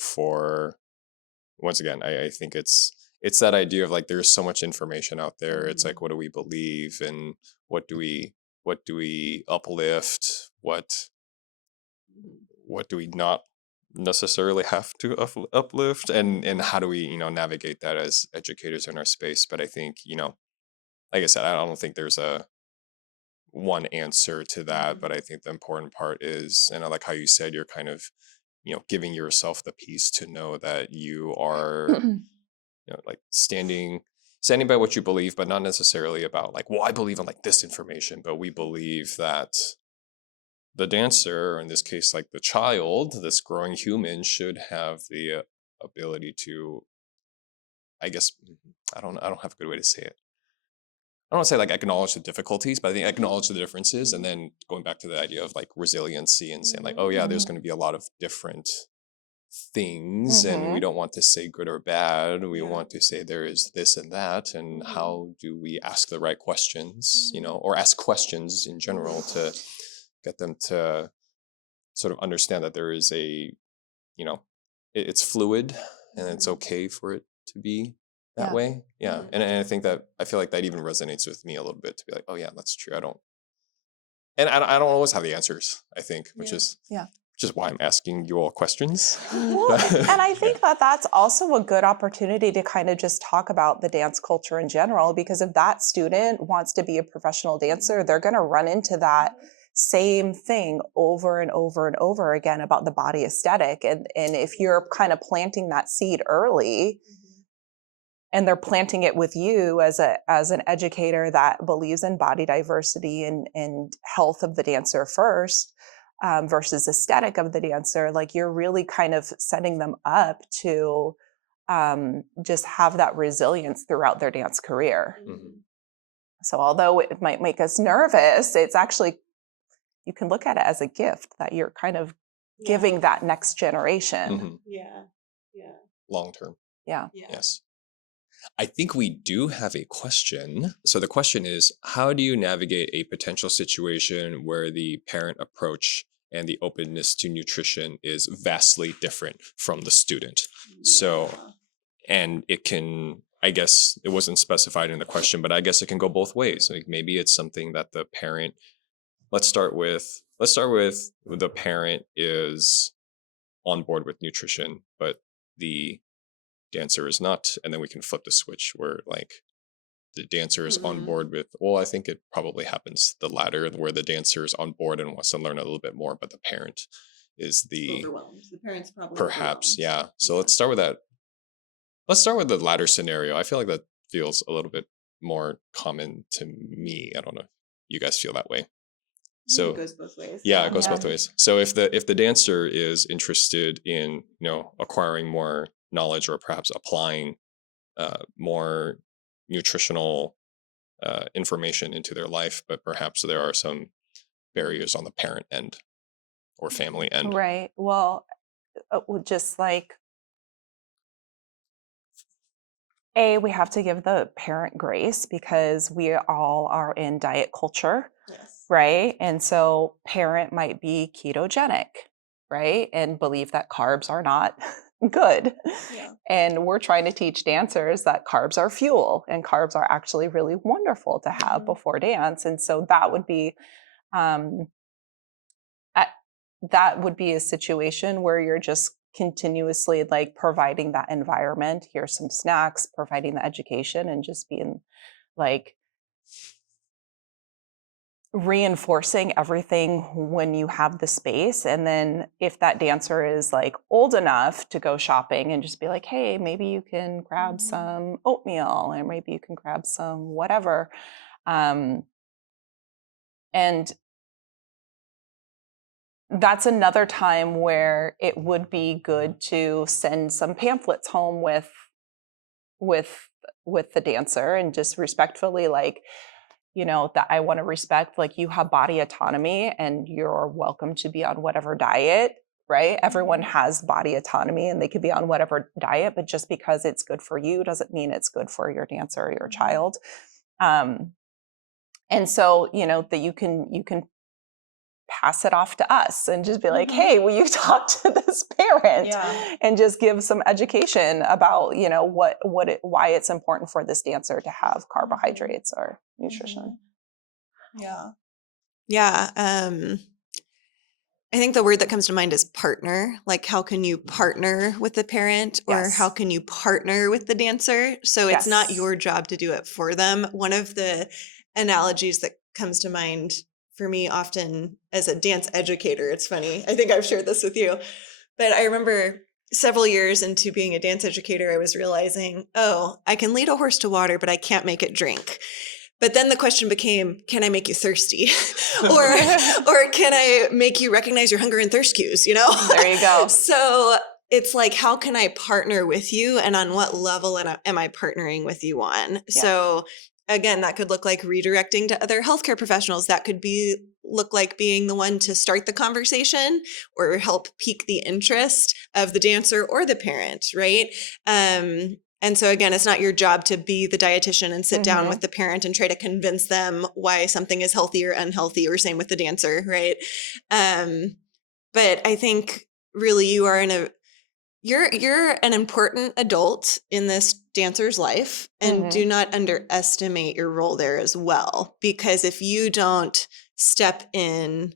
once again, I think it's that idea of like, there's so much information out there. It's like, what do we believe, and what do we uplift? What do we not necessarily have to uplift? And how do we, navigate that as educators in our space? But I think, like I said, I don't think there's a one answer to that, but I think the important part is, and I like how you said, you're kind of, giving yourself the peace to know that you are, like standing by what you believe, but not necessarily about like, well, I believe in like this information, but we believe that the dancer, or in this case, like the child, this growing human, should have the ability to, I guess, I don't have a good way to say it. I don't want to say like acknowledge the difficulties, but I think acknowledge the differences, and then going back to the idea of like resiliency and saying like, oh yeah, there's going to be a lot of different things, and we don't want to say good or bad. We want to say there is this and that, and how do we ask the right questions, or ask questions in general to get them to sort of understand that there is it's fluid, and it's okay for it to be that way. Yeah. And I think that, I feel like that even resonates with me a little bit, to be like, oh yeah, that's true. I don't always have the answers, I think, which is why I'm asking you all questions. Well, and I think that that's also a good opportunity to kind of just talk about the dance culture in general, because if that student wants to be a professional dancer, they're going to run into that same thing over and over and over again about the body aesthetic. And if you're kind of planting that seed early, and they're planting it with you as an educator that believes in body diversity and health of the dancer first, versus aesthetic of the dancer, like you're really kind of setting them up to just have that resilience throughout their dance career. So although it might make us nervous, it's actually, you can look at it as a gift that you're kind of giving that next generation. Long term. Yeah. Yes. I think we do have a question. So the question is, how do you navigate a potential situation where the parent approach and the openness to nutrition is vastly different from the student? So, and it can, I guess it wasn't specified in the question, but I guess it can go both ways. Like maybe it's something that the parent, let's start with the parent is on board with nutrition, but the dancer is not, and then we can flip the switch where like the dancer is on board with, well, I think it probably happens the latter, where the dancer is on board and wants to learn a little bit more, but the parent is overwhelmed. The parent's probably perhaps overwhelmed. So let's start with that. Let's start with the latter scenario. I feel like that feels a little bit more common to me. I don't know if you guys feel that way. So it goes both ways. Yeah, it goes both ways. So if the dancer is interested in acquiring more knowledge, or perhaps applying more nutritional information into their life, but perhaps there are some barriers on the parent end or family end. Right. Well, just like we have to give the parent grace because we all are in diet culture, Yes. right? And so parent might be ketogenic, right? And believe that carbs are not good. Yeah. And we're trying to teach dancers that carbs are fuel and carbs are actually really wonderful to have before dance. And so that would be um, that would be a situation where you're just continuously like providing that environment. Here's some snacks, providing the education, and just being like reinforcing everything when you have the space. And then if that dancer is like old enough to go shopping, and just be like, hey, maybe you can grab some oatmeal, or maybe you can grab some whatever. And that's another time where it would be good to send some pamphlets home with the dancer, and just respectfully, like, that I want to respect, like, you have body autonomy and you're welcome to be on whatever diet, right? Everyone has body autonomy and they could be on whatever diet, but just because it's good for you doesn't mean it's good for your dancer or your child. And so, that you can pass it off to us and just be like, hey, will you talk to this parent and just give some education about, why it's important for this dancer to have carbohydrates or nutrition. Yeah. I think the word that comes to mind is partner. Like, how can you partner with the parent, or Yes. how can you partner with the dancer? So it's not Yes. your job to do it for them. One of the analogies that comes to mind for me often as a dance educator, it's funny, I think I've shared this with you, but I remember several years into being a dance educator, I was realizing, I can lead a horse to water, but I can't make it drink. But then the question became, can I make you thirsty? or can I make you recognize your hunger and thirst cues, There you go. So it's like, how can I partner with you, and on what level am I partnering with you on? Yeah. So again, that could look like redirecting to other healthcare professionals. That could look like being the one to start the conversation or help pique the interest of the dancer or the parent, right? And so again, it's not your job to be the dietitian and sit down with the parent and try to convince them why something is healthy or unhealthy, or same with the dancer, right? But I think really you are you're an important adult in this dancer's life, and do not underestimate your role there as well. Because if you don't step in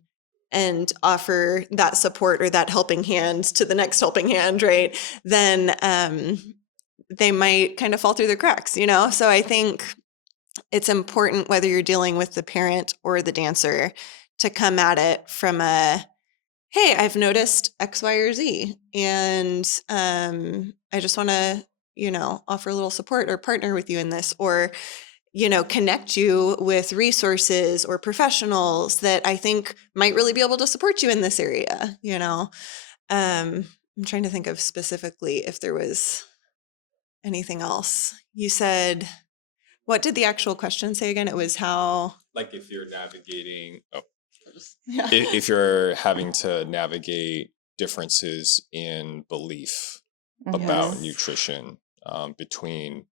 and offer that support or that helping hand to the next helping hand, right, then they might kind of fall through the cracks, So I think it's important, whether you're dealing with the parent or the dancer, to come at it from hey, I've noticed X, Y, or Z, and I just want to, offer a little support or partner with you in this, or, connect you with resources or professionals that I think might really be able to support you in this area, I'm trying to think of specifically if there was anything else. You said, what did the actual question say again? It was how... Like if you're navigating... if you're having to navigate differences in belief about nutrition between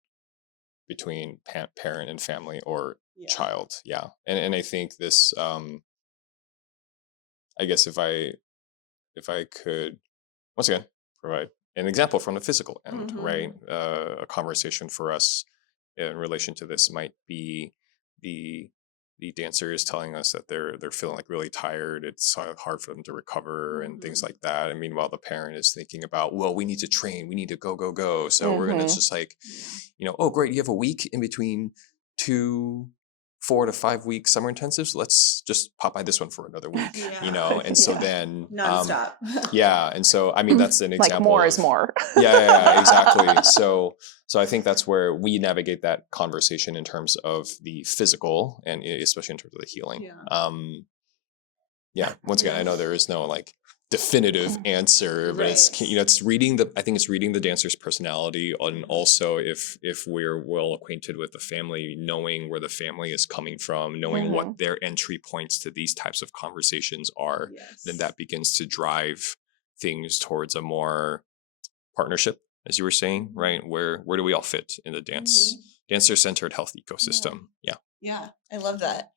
parent and family or child, and I think this I guess if I could once again provide an example from the physical end, right? A conversation for us in relation to this might be the dancer is telling us that they're feeling like really tired. It's hard for them to recover and things like that. And meanwhile, the parent is thinking about, well, we need to train, we need to go. So we're gonna just like, oh great, you have a week in between 4 to 5 week summer intensives. Let's just pop by this one for another week, And so then nonstop. And so I mean that's an example. Like more is more. Yeah, exactly. So I think that's where we navigate that conversation in terms of the physical, and especially in terms of the healing. Once again, I know there is no like definitive answer, but it's, Right. you know, it's reading the, I think it's reading the dancer's personality, and also if we're well acquainted with the family, knowing where the family is coming from, knowing what Mhm. their entry points to these types of conversations are, then Yes. that begins to drive things towards a more partnership, as you were saying, right? Where do we all fit in the dancer-centered health ecosystem? Yeah. Yeah, I love that.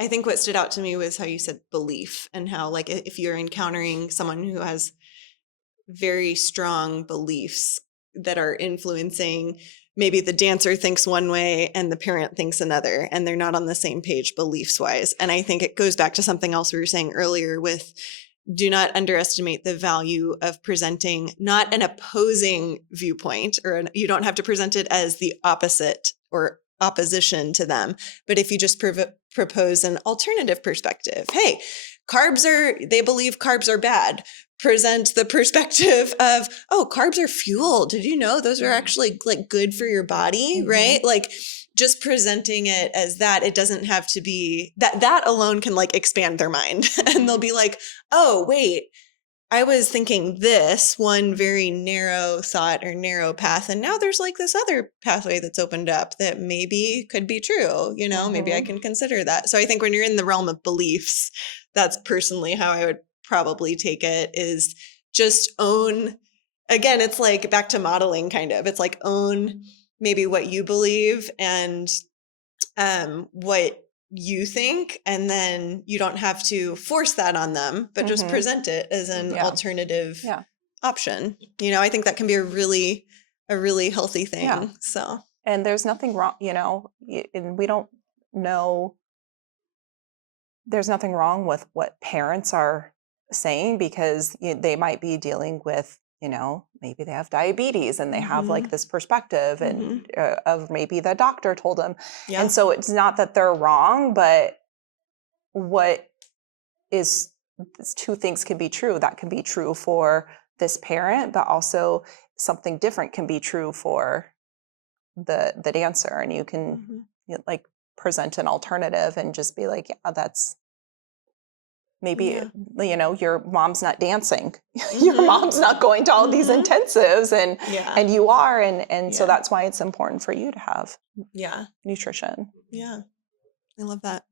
I think what stood out to me was how you said belief, and how, like, if you're encountering someone who has very strong beliefs that are influencing, maybe the dancer thinks one way and the parent thinks another, and they're not on the same page beliefs wise. And I think it goes back to something else we were saying earlier with, do not underestimate the value of presenting not an opposing viewpoint, or you don't have to present it as the opposite or opposition to them, but if you just propose an alternative perspective. Hey, they believe carbs are bad. Present the perspective of, oh, carbs are fuel. Did you know those are actually like good for your body, right? Like, just presenting it as that. It doesn't have to be that alone can like expand their mind and they'll be like, oh, wait, I was thinking this one very narrow thought or narrow path, and now there's like this other pathway that's opened up that maybe could be true. Maybe I can consider that. So I think when you're in the realm of beliefs, that's personally how I would probably take it, is just own. Again, it's like back to modeling kind of. It's like own maybe what you believe and what you think, and then you don't have to force that on them, but just present it as an alternative option. I think that can be a really healthy thing. Yeah. So, And there's nothing wrong, and we don't know, there's nothing wrong with what parents are saying, because they might be dealing with, maybe they have diabetes and they have like this perspective and of maybe the doctor told them. yeah. And so it's not that they're wrong, but what is, two things can be true. That can be true for this parent, but also something different can be true for the dancer. And you can like present an alternative and just be like, yeah, that's maybe, your mom's not dancing. Your mom's not going to all these intensives, and you are. And so that's why it's important for you to have nutrition. Yeah. I love that.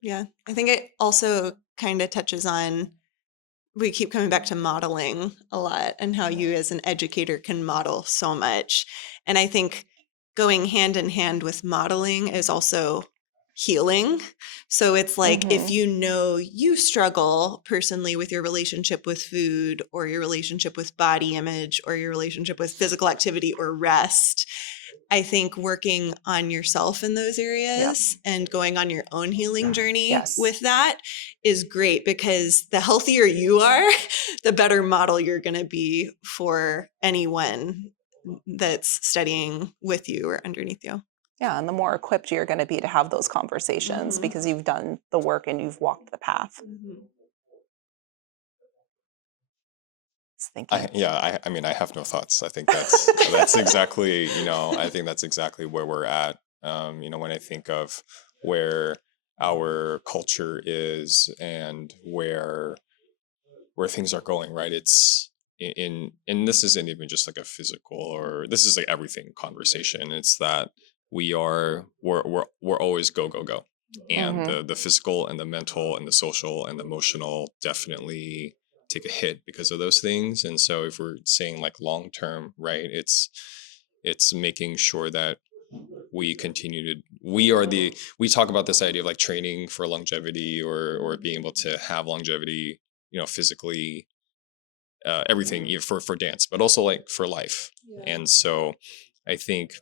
Yeah. I think it also kind of touches on, we keep coming back to modeling a lot, and how you as an educator can model so much. And I think going hand in hand with modeling is also healing. So it's like, if you struggle personally with your relationship with food, or your relationship with body image, or your relationship with physical activity or rest, I think working on yourself in those areas and going on your own healing journey with that is great, because the healthier you are, the better model you're going to be for anyone that's studying with you or underneath you. Yeah, and the more equipped you're going to be to have those conversations, because you've done the work and you've walked the path. I mean, I have no thoughts. I think that's exactly, I think that's exactly where we're at. When I think of where our culture is and where things are going, right? It's and this isn't even just like a physical, or this is like everything conversation. It's that we're always go, and the physical and the mental and the social and the emotional definitely take a hit because of those things. And so if we're saying like long term, right, it's making sure that we continue to, we talk about this idea of like training for longevity, or being able to have longevity, physically, everything, for dance, but also like for life. And so I think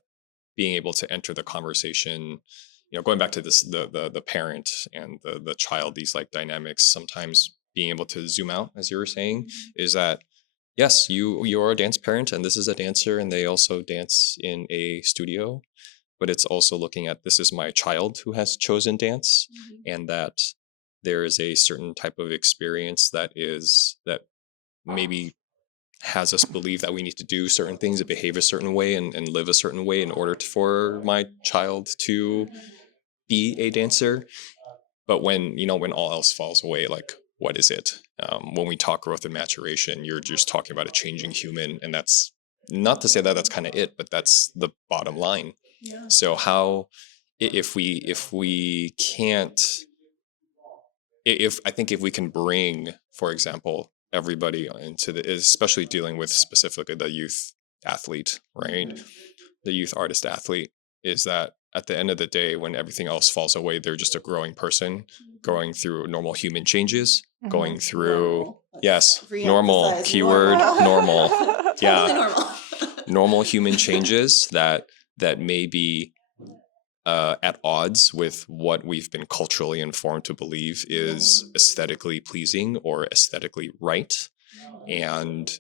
being able to enter the conversation, going back to this, the parent and the child, these like dynamics, sometimes being able to zoom out, as you were saying, is that, yes, you're a dance parent and this is a dancer and they also dance in a studio, but it's also looking at, this is my child who has chosen dance, and that there is a certain type of experience that maybe has us believe that we need to do certain things and behave a certain way and live a certain way in order for my child to be a dancer. But when all else falls away, like, what is it? When we talk growth and maturation, you're just talking about a changing human, and that's not to say that that's kind of it, but that's the bottom line. Yeah. So how, if we can't, I think if we can bring, for example, everybody into especially dealing with specifically the youth athlete, right? Mm-hmm. The youth artist athlete, is that at the end of the day, when everything else falls away, they're just a growing person going through normal human changes, going through, normal, keyword, normal. Totally normal. Normal human changes that may be at odds with what we've been culturally informed to believe is aesthetically pleasing or aesthetically right. And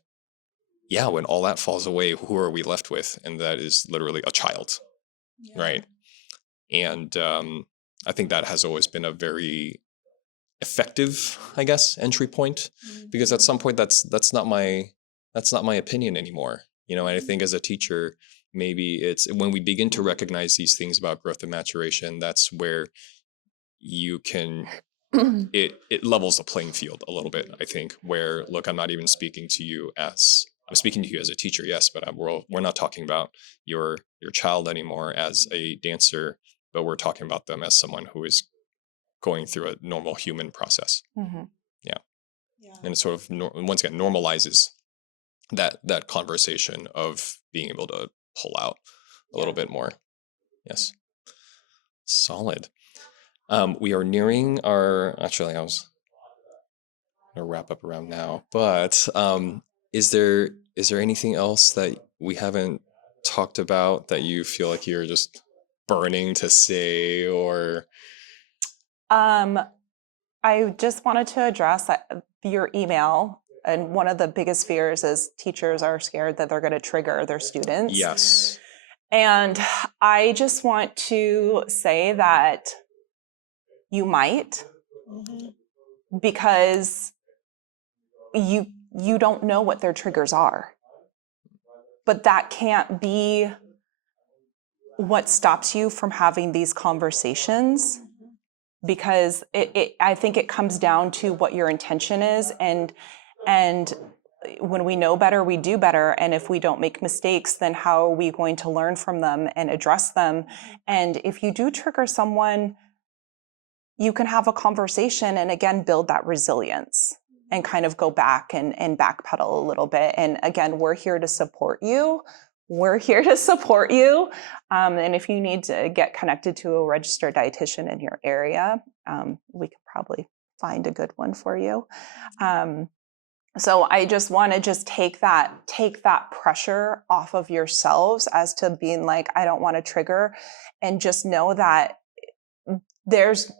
when all that falls away, who are we left with? And that is literally a child, right? And I think that has always been a very effective, I guess, entry point, because at some point that's not my opinion anymore. And I think as a teacher, maybe it's when we begin to recognize these things about growth and maturation, that's where you can, it levels the playing field a little bit, I think, where, look, I'm speaking to you as a teacher, yes, but we're not talking about your child anymore as a dancer, but we're talking about them as someone who is going through a normal human process. Mm-hmm. Yeah. And it sort of, once again, normalizes that conversation of being able to pull out a little bit more. Yes. Solid. We are nearing actually, I was going to wrap up around now, but is there anything else that we haven't talked about that you feel like you're just burning to say, or? I just wanted to address your email. And one of the biggest fears is teachers are scared that they're going to trigger their students. Yes. And I just want to say that you might, because you don't know what their triggers are. But that can't be what stops you from having these conversations, because I think it comes down to what your intention is, and when we know better, we do better. And if we don't make mistakes, then how are we going to learn from them and address them? And if you do trigger someone, you can have a conversation and again, build that resilience and kind of go back and backpedal a little bit. And again, we're here to support you. And if you need to get connected to a registered dietitian in your area, we could probably find a good one for you. So I just want to take that pressure off of yourselves as to being like, I don't want to trigger, and just know that there's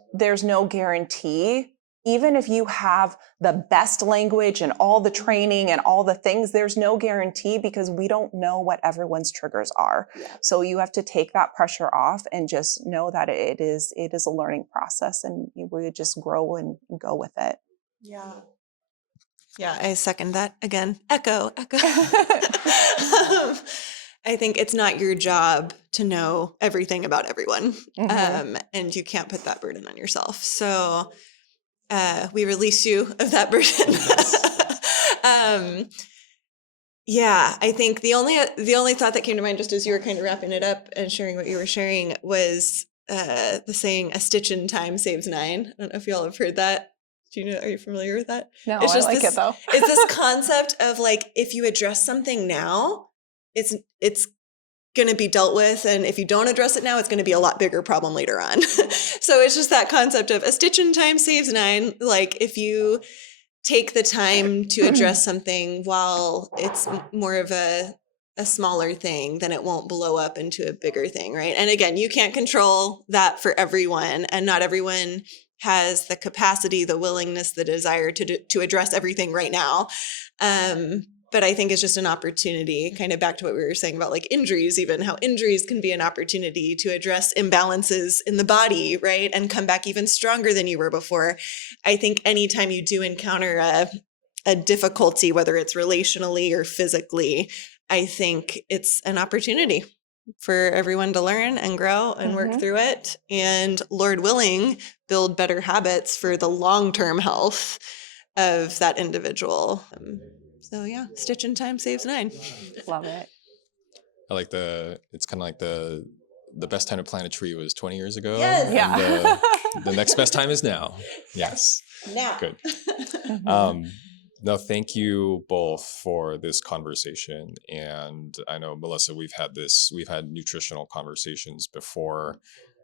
no guarantee. Even if you have the best language and all the training and all the things, there's no guarantee, because we don't know what everyone's triggers are. Yeah. So you have to take that pressure off and just know that it is a learning process, and we just grow and go with it. Yeah. Yeah, I second that again. Echo. I think it's not your job to know everything about everyone. And you can't put that burden on yourself. So we release you of that burden. I think the only thought that came to mind just as you were kind of wrapping it up and sharing what you were sharing was the saying, "A stitch in time saves 9." I don't know if you all have heard that. Are you familiar with that? No, I like it though. It's this concept of like, if you address something now, it's going to be dealt with. And if you don't address it now, it's going to be a lot bigger problem later on. So it's just that concept of a stitch in time saves 9. Like if you take the time to address something while it's more of a smaller thing, then it won't blow up into a bigger thing, right? And again, you can't control that for everyone, and not everyone has the capacity, the willingness, the desire to address everything right now. But I think it's just an opportunity, kind of back to what we were saying about like injuries, even how injuries can be an opportunity to address imbalances in the body, right? And come back even stronger than you were before. I think anytime you do encounter a difficulty, whether it's relationally or physically, I think it's an opportunity for everyone to learn and grow and work through it. And Lord willing, build better habits for the long-term health of that individual. So yeah, stitch in time saves 9. Love it. I like it's kind of like the best time to plant a tree was 20 years ago. Yes. Yeah. And the next best time is now. Yes. Now. Good. Mhm. No, thank you both for this conversation. And I know, Melissa, we've had nutritional conversations before.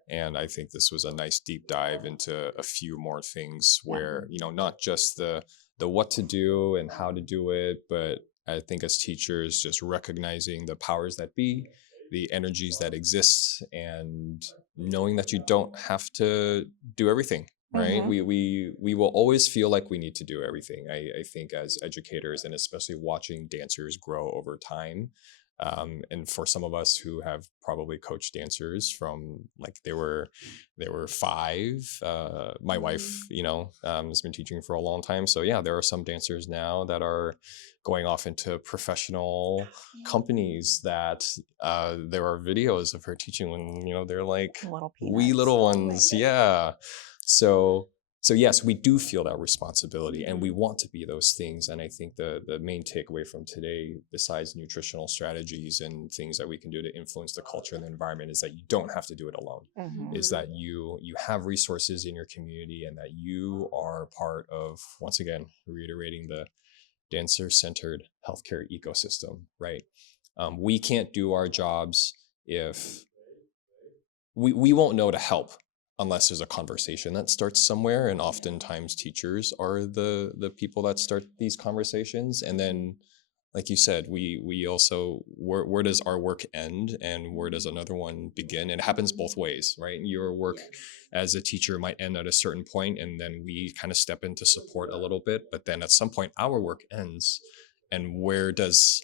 And I think this was a nice deep dive into a few more things where, not just the what to do and how to do it, but I think as teachers, just recognizing the powers that be, the energies that exist, and knowing that you don't have to do everything, right? Mhm. We will always feel like we need to do everything. I think as educators, and especially watching dancers grow over time. And for some of us who have probably coached dancers from like they were 5, my wife, has been teaching for a long time. So yeah, there are some dancers now that are going off into professional companies that there are videos of her teaching when they're like Little wee peanuts. little ones. Yeah. So yes, we do feel that responsibility and we want to be those things. And I think the main takeaway from today, besides nutritional strategies and things that we can do to influence the culture and the environment, is that you don't have to do it alone. Mhm. Is that you have resources in your community and that you are part of, once again, reiterating the dancer-centered healthcare ecosystem, right? We can't do our jobs if we won't know to help unless there's a conversation that starts somewhere. And oftentimes teachers are the people that start these conversations. And then, like you said, we also, where does our work end and where does another one begin? It happens both ways, right? Your work as a teacher might end at a certain point and then we kind of step in to support a little bit. But then at some point our work ends, and where does,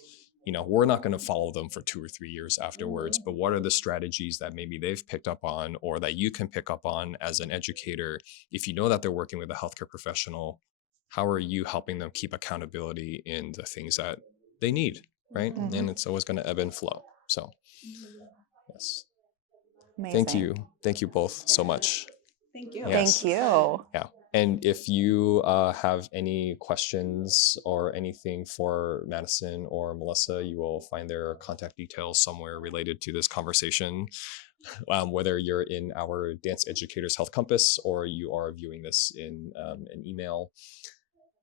we're not going to follow them for 2 or 3 years afterwards, but what are the strategies that maybe they've picked up on or that you can pick up on as an educator? If you know that they're working with a healthcare professional, how are you helping them keep accountability in the things that they need, right? Mhm. And it's always going to ebb and flow. So yes. Amazing. Thank you both so much. Thank you. Yes. Thank you. Yeah. And if you have any questions or anything for Madison or Melissa, you will find their contact details somewhere related to this conversation, whether you're in our Dance Educators Health Compass or you are viewing this in an email.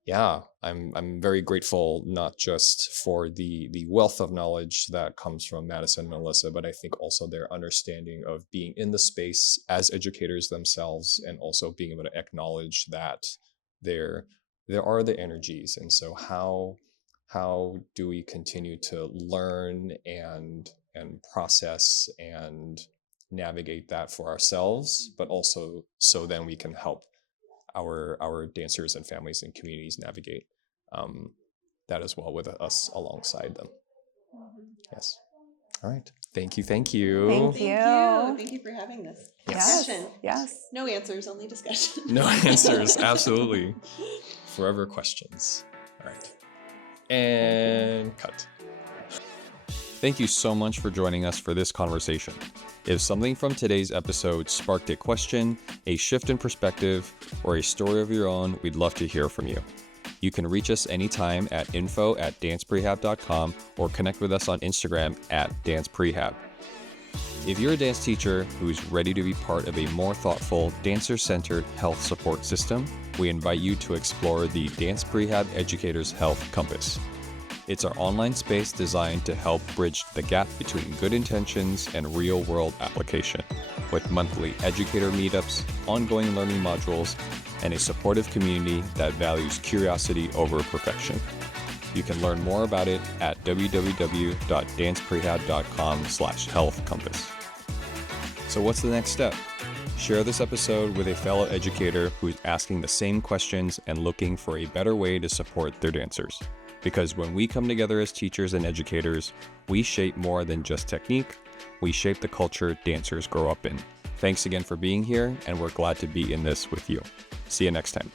Yeah, I'm very grateful, not just for the wealth of knowledge that comes from Madison and Melissa, but I think also their understanding of being in the space as educators themselves, and also being able to acknowledge that there are the energies. And so how do we continue to learn and process and navigate that for ourselves, but also so then we can help our dancers and families and communities navigate that as well with us alongside them. Yes. All right. Thank you. Thank you. Thank you for having this Yes. discussion. Yes. No answers, only discussion. No answers. Absolutely. Forever questions. All right. And cut. Thank you so much for joining us for this conversation. If something from today's episode sparked a question, a shift in perspective, or a story of your own, we'd love to hear from you. You can reach us anytime at info@danceprehab.com or connect with us on Instagram @danceprehab. If you're a dance teacher who's ready to be part of a more thoughtful, dancer-centered health support system, we invite you to explore the Dance Prehab Educators Health Compass. It's our online space designed to help bridge the gap between good intentions and real-world application, with monthly educator meetups, ongoing learning modules, and a supportive community that values curiosity over perfection. You can learn more about it at www.danceprehab.com/health compass. So what's the next step? Share this episode with a fellow educator who's asking the same questions and looking for a better way to support their dancers. Because when we come together as teachers and educators, we shape more than just technique, we shape the culture dancers grow up in. Thanks again for being here, and we're glad to be in this with you. See you next time.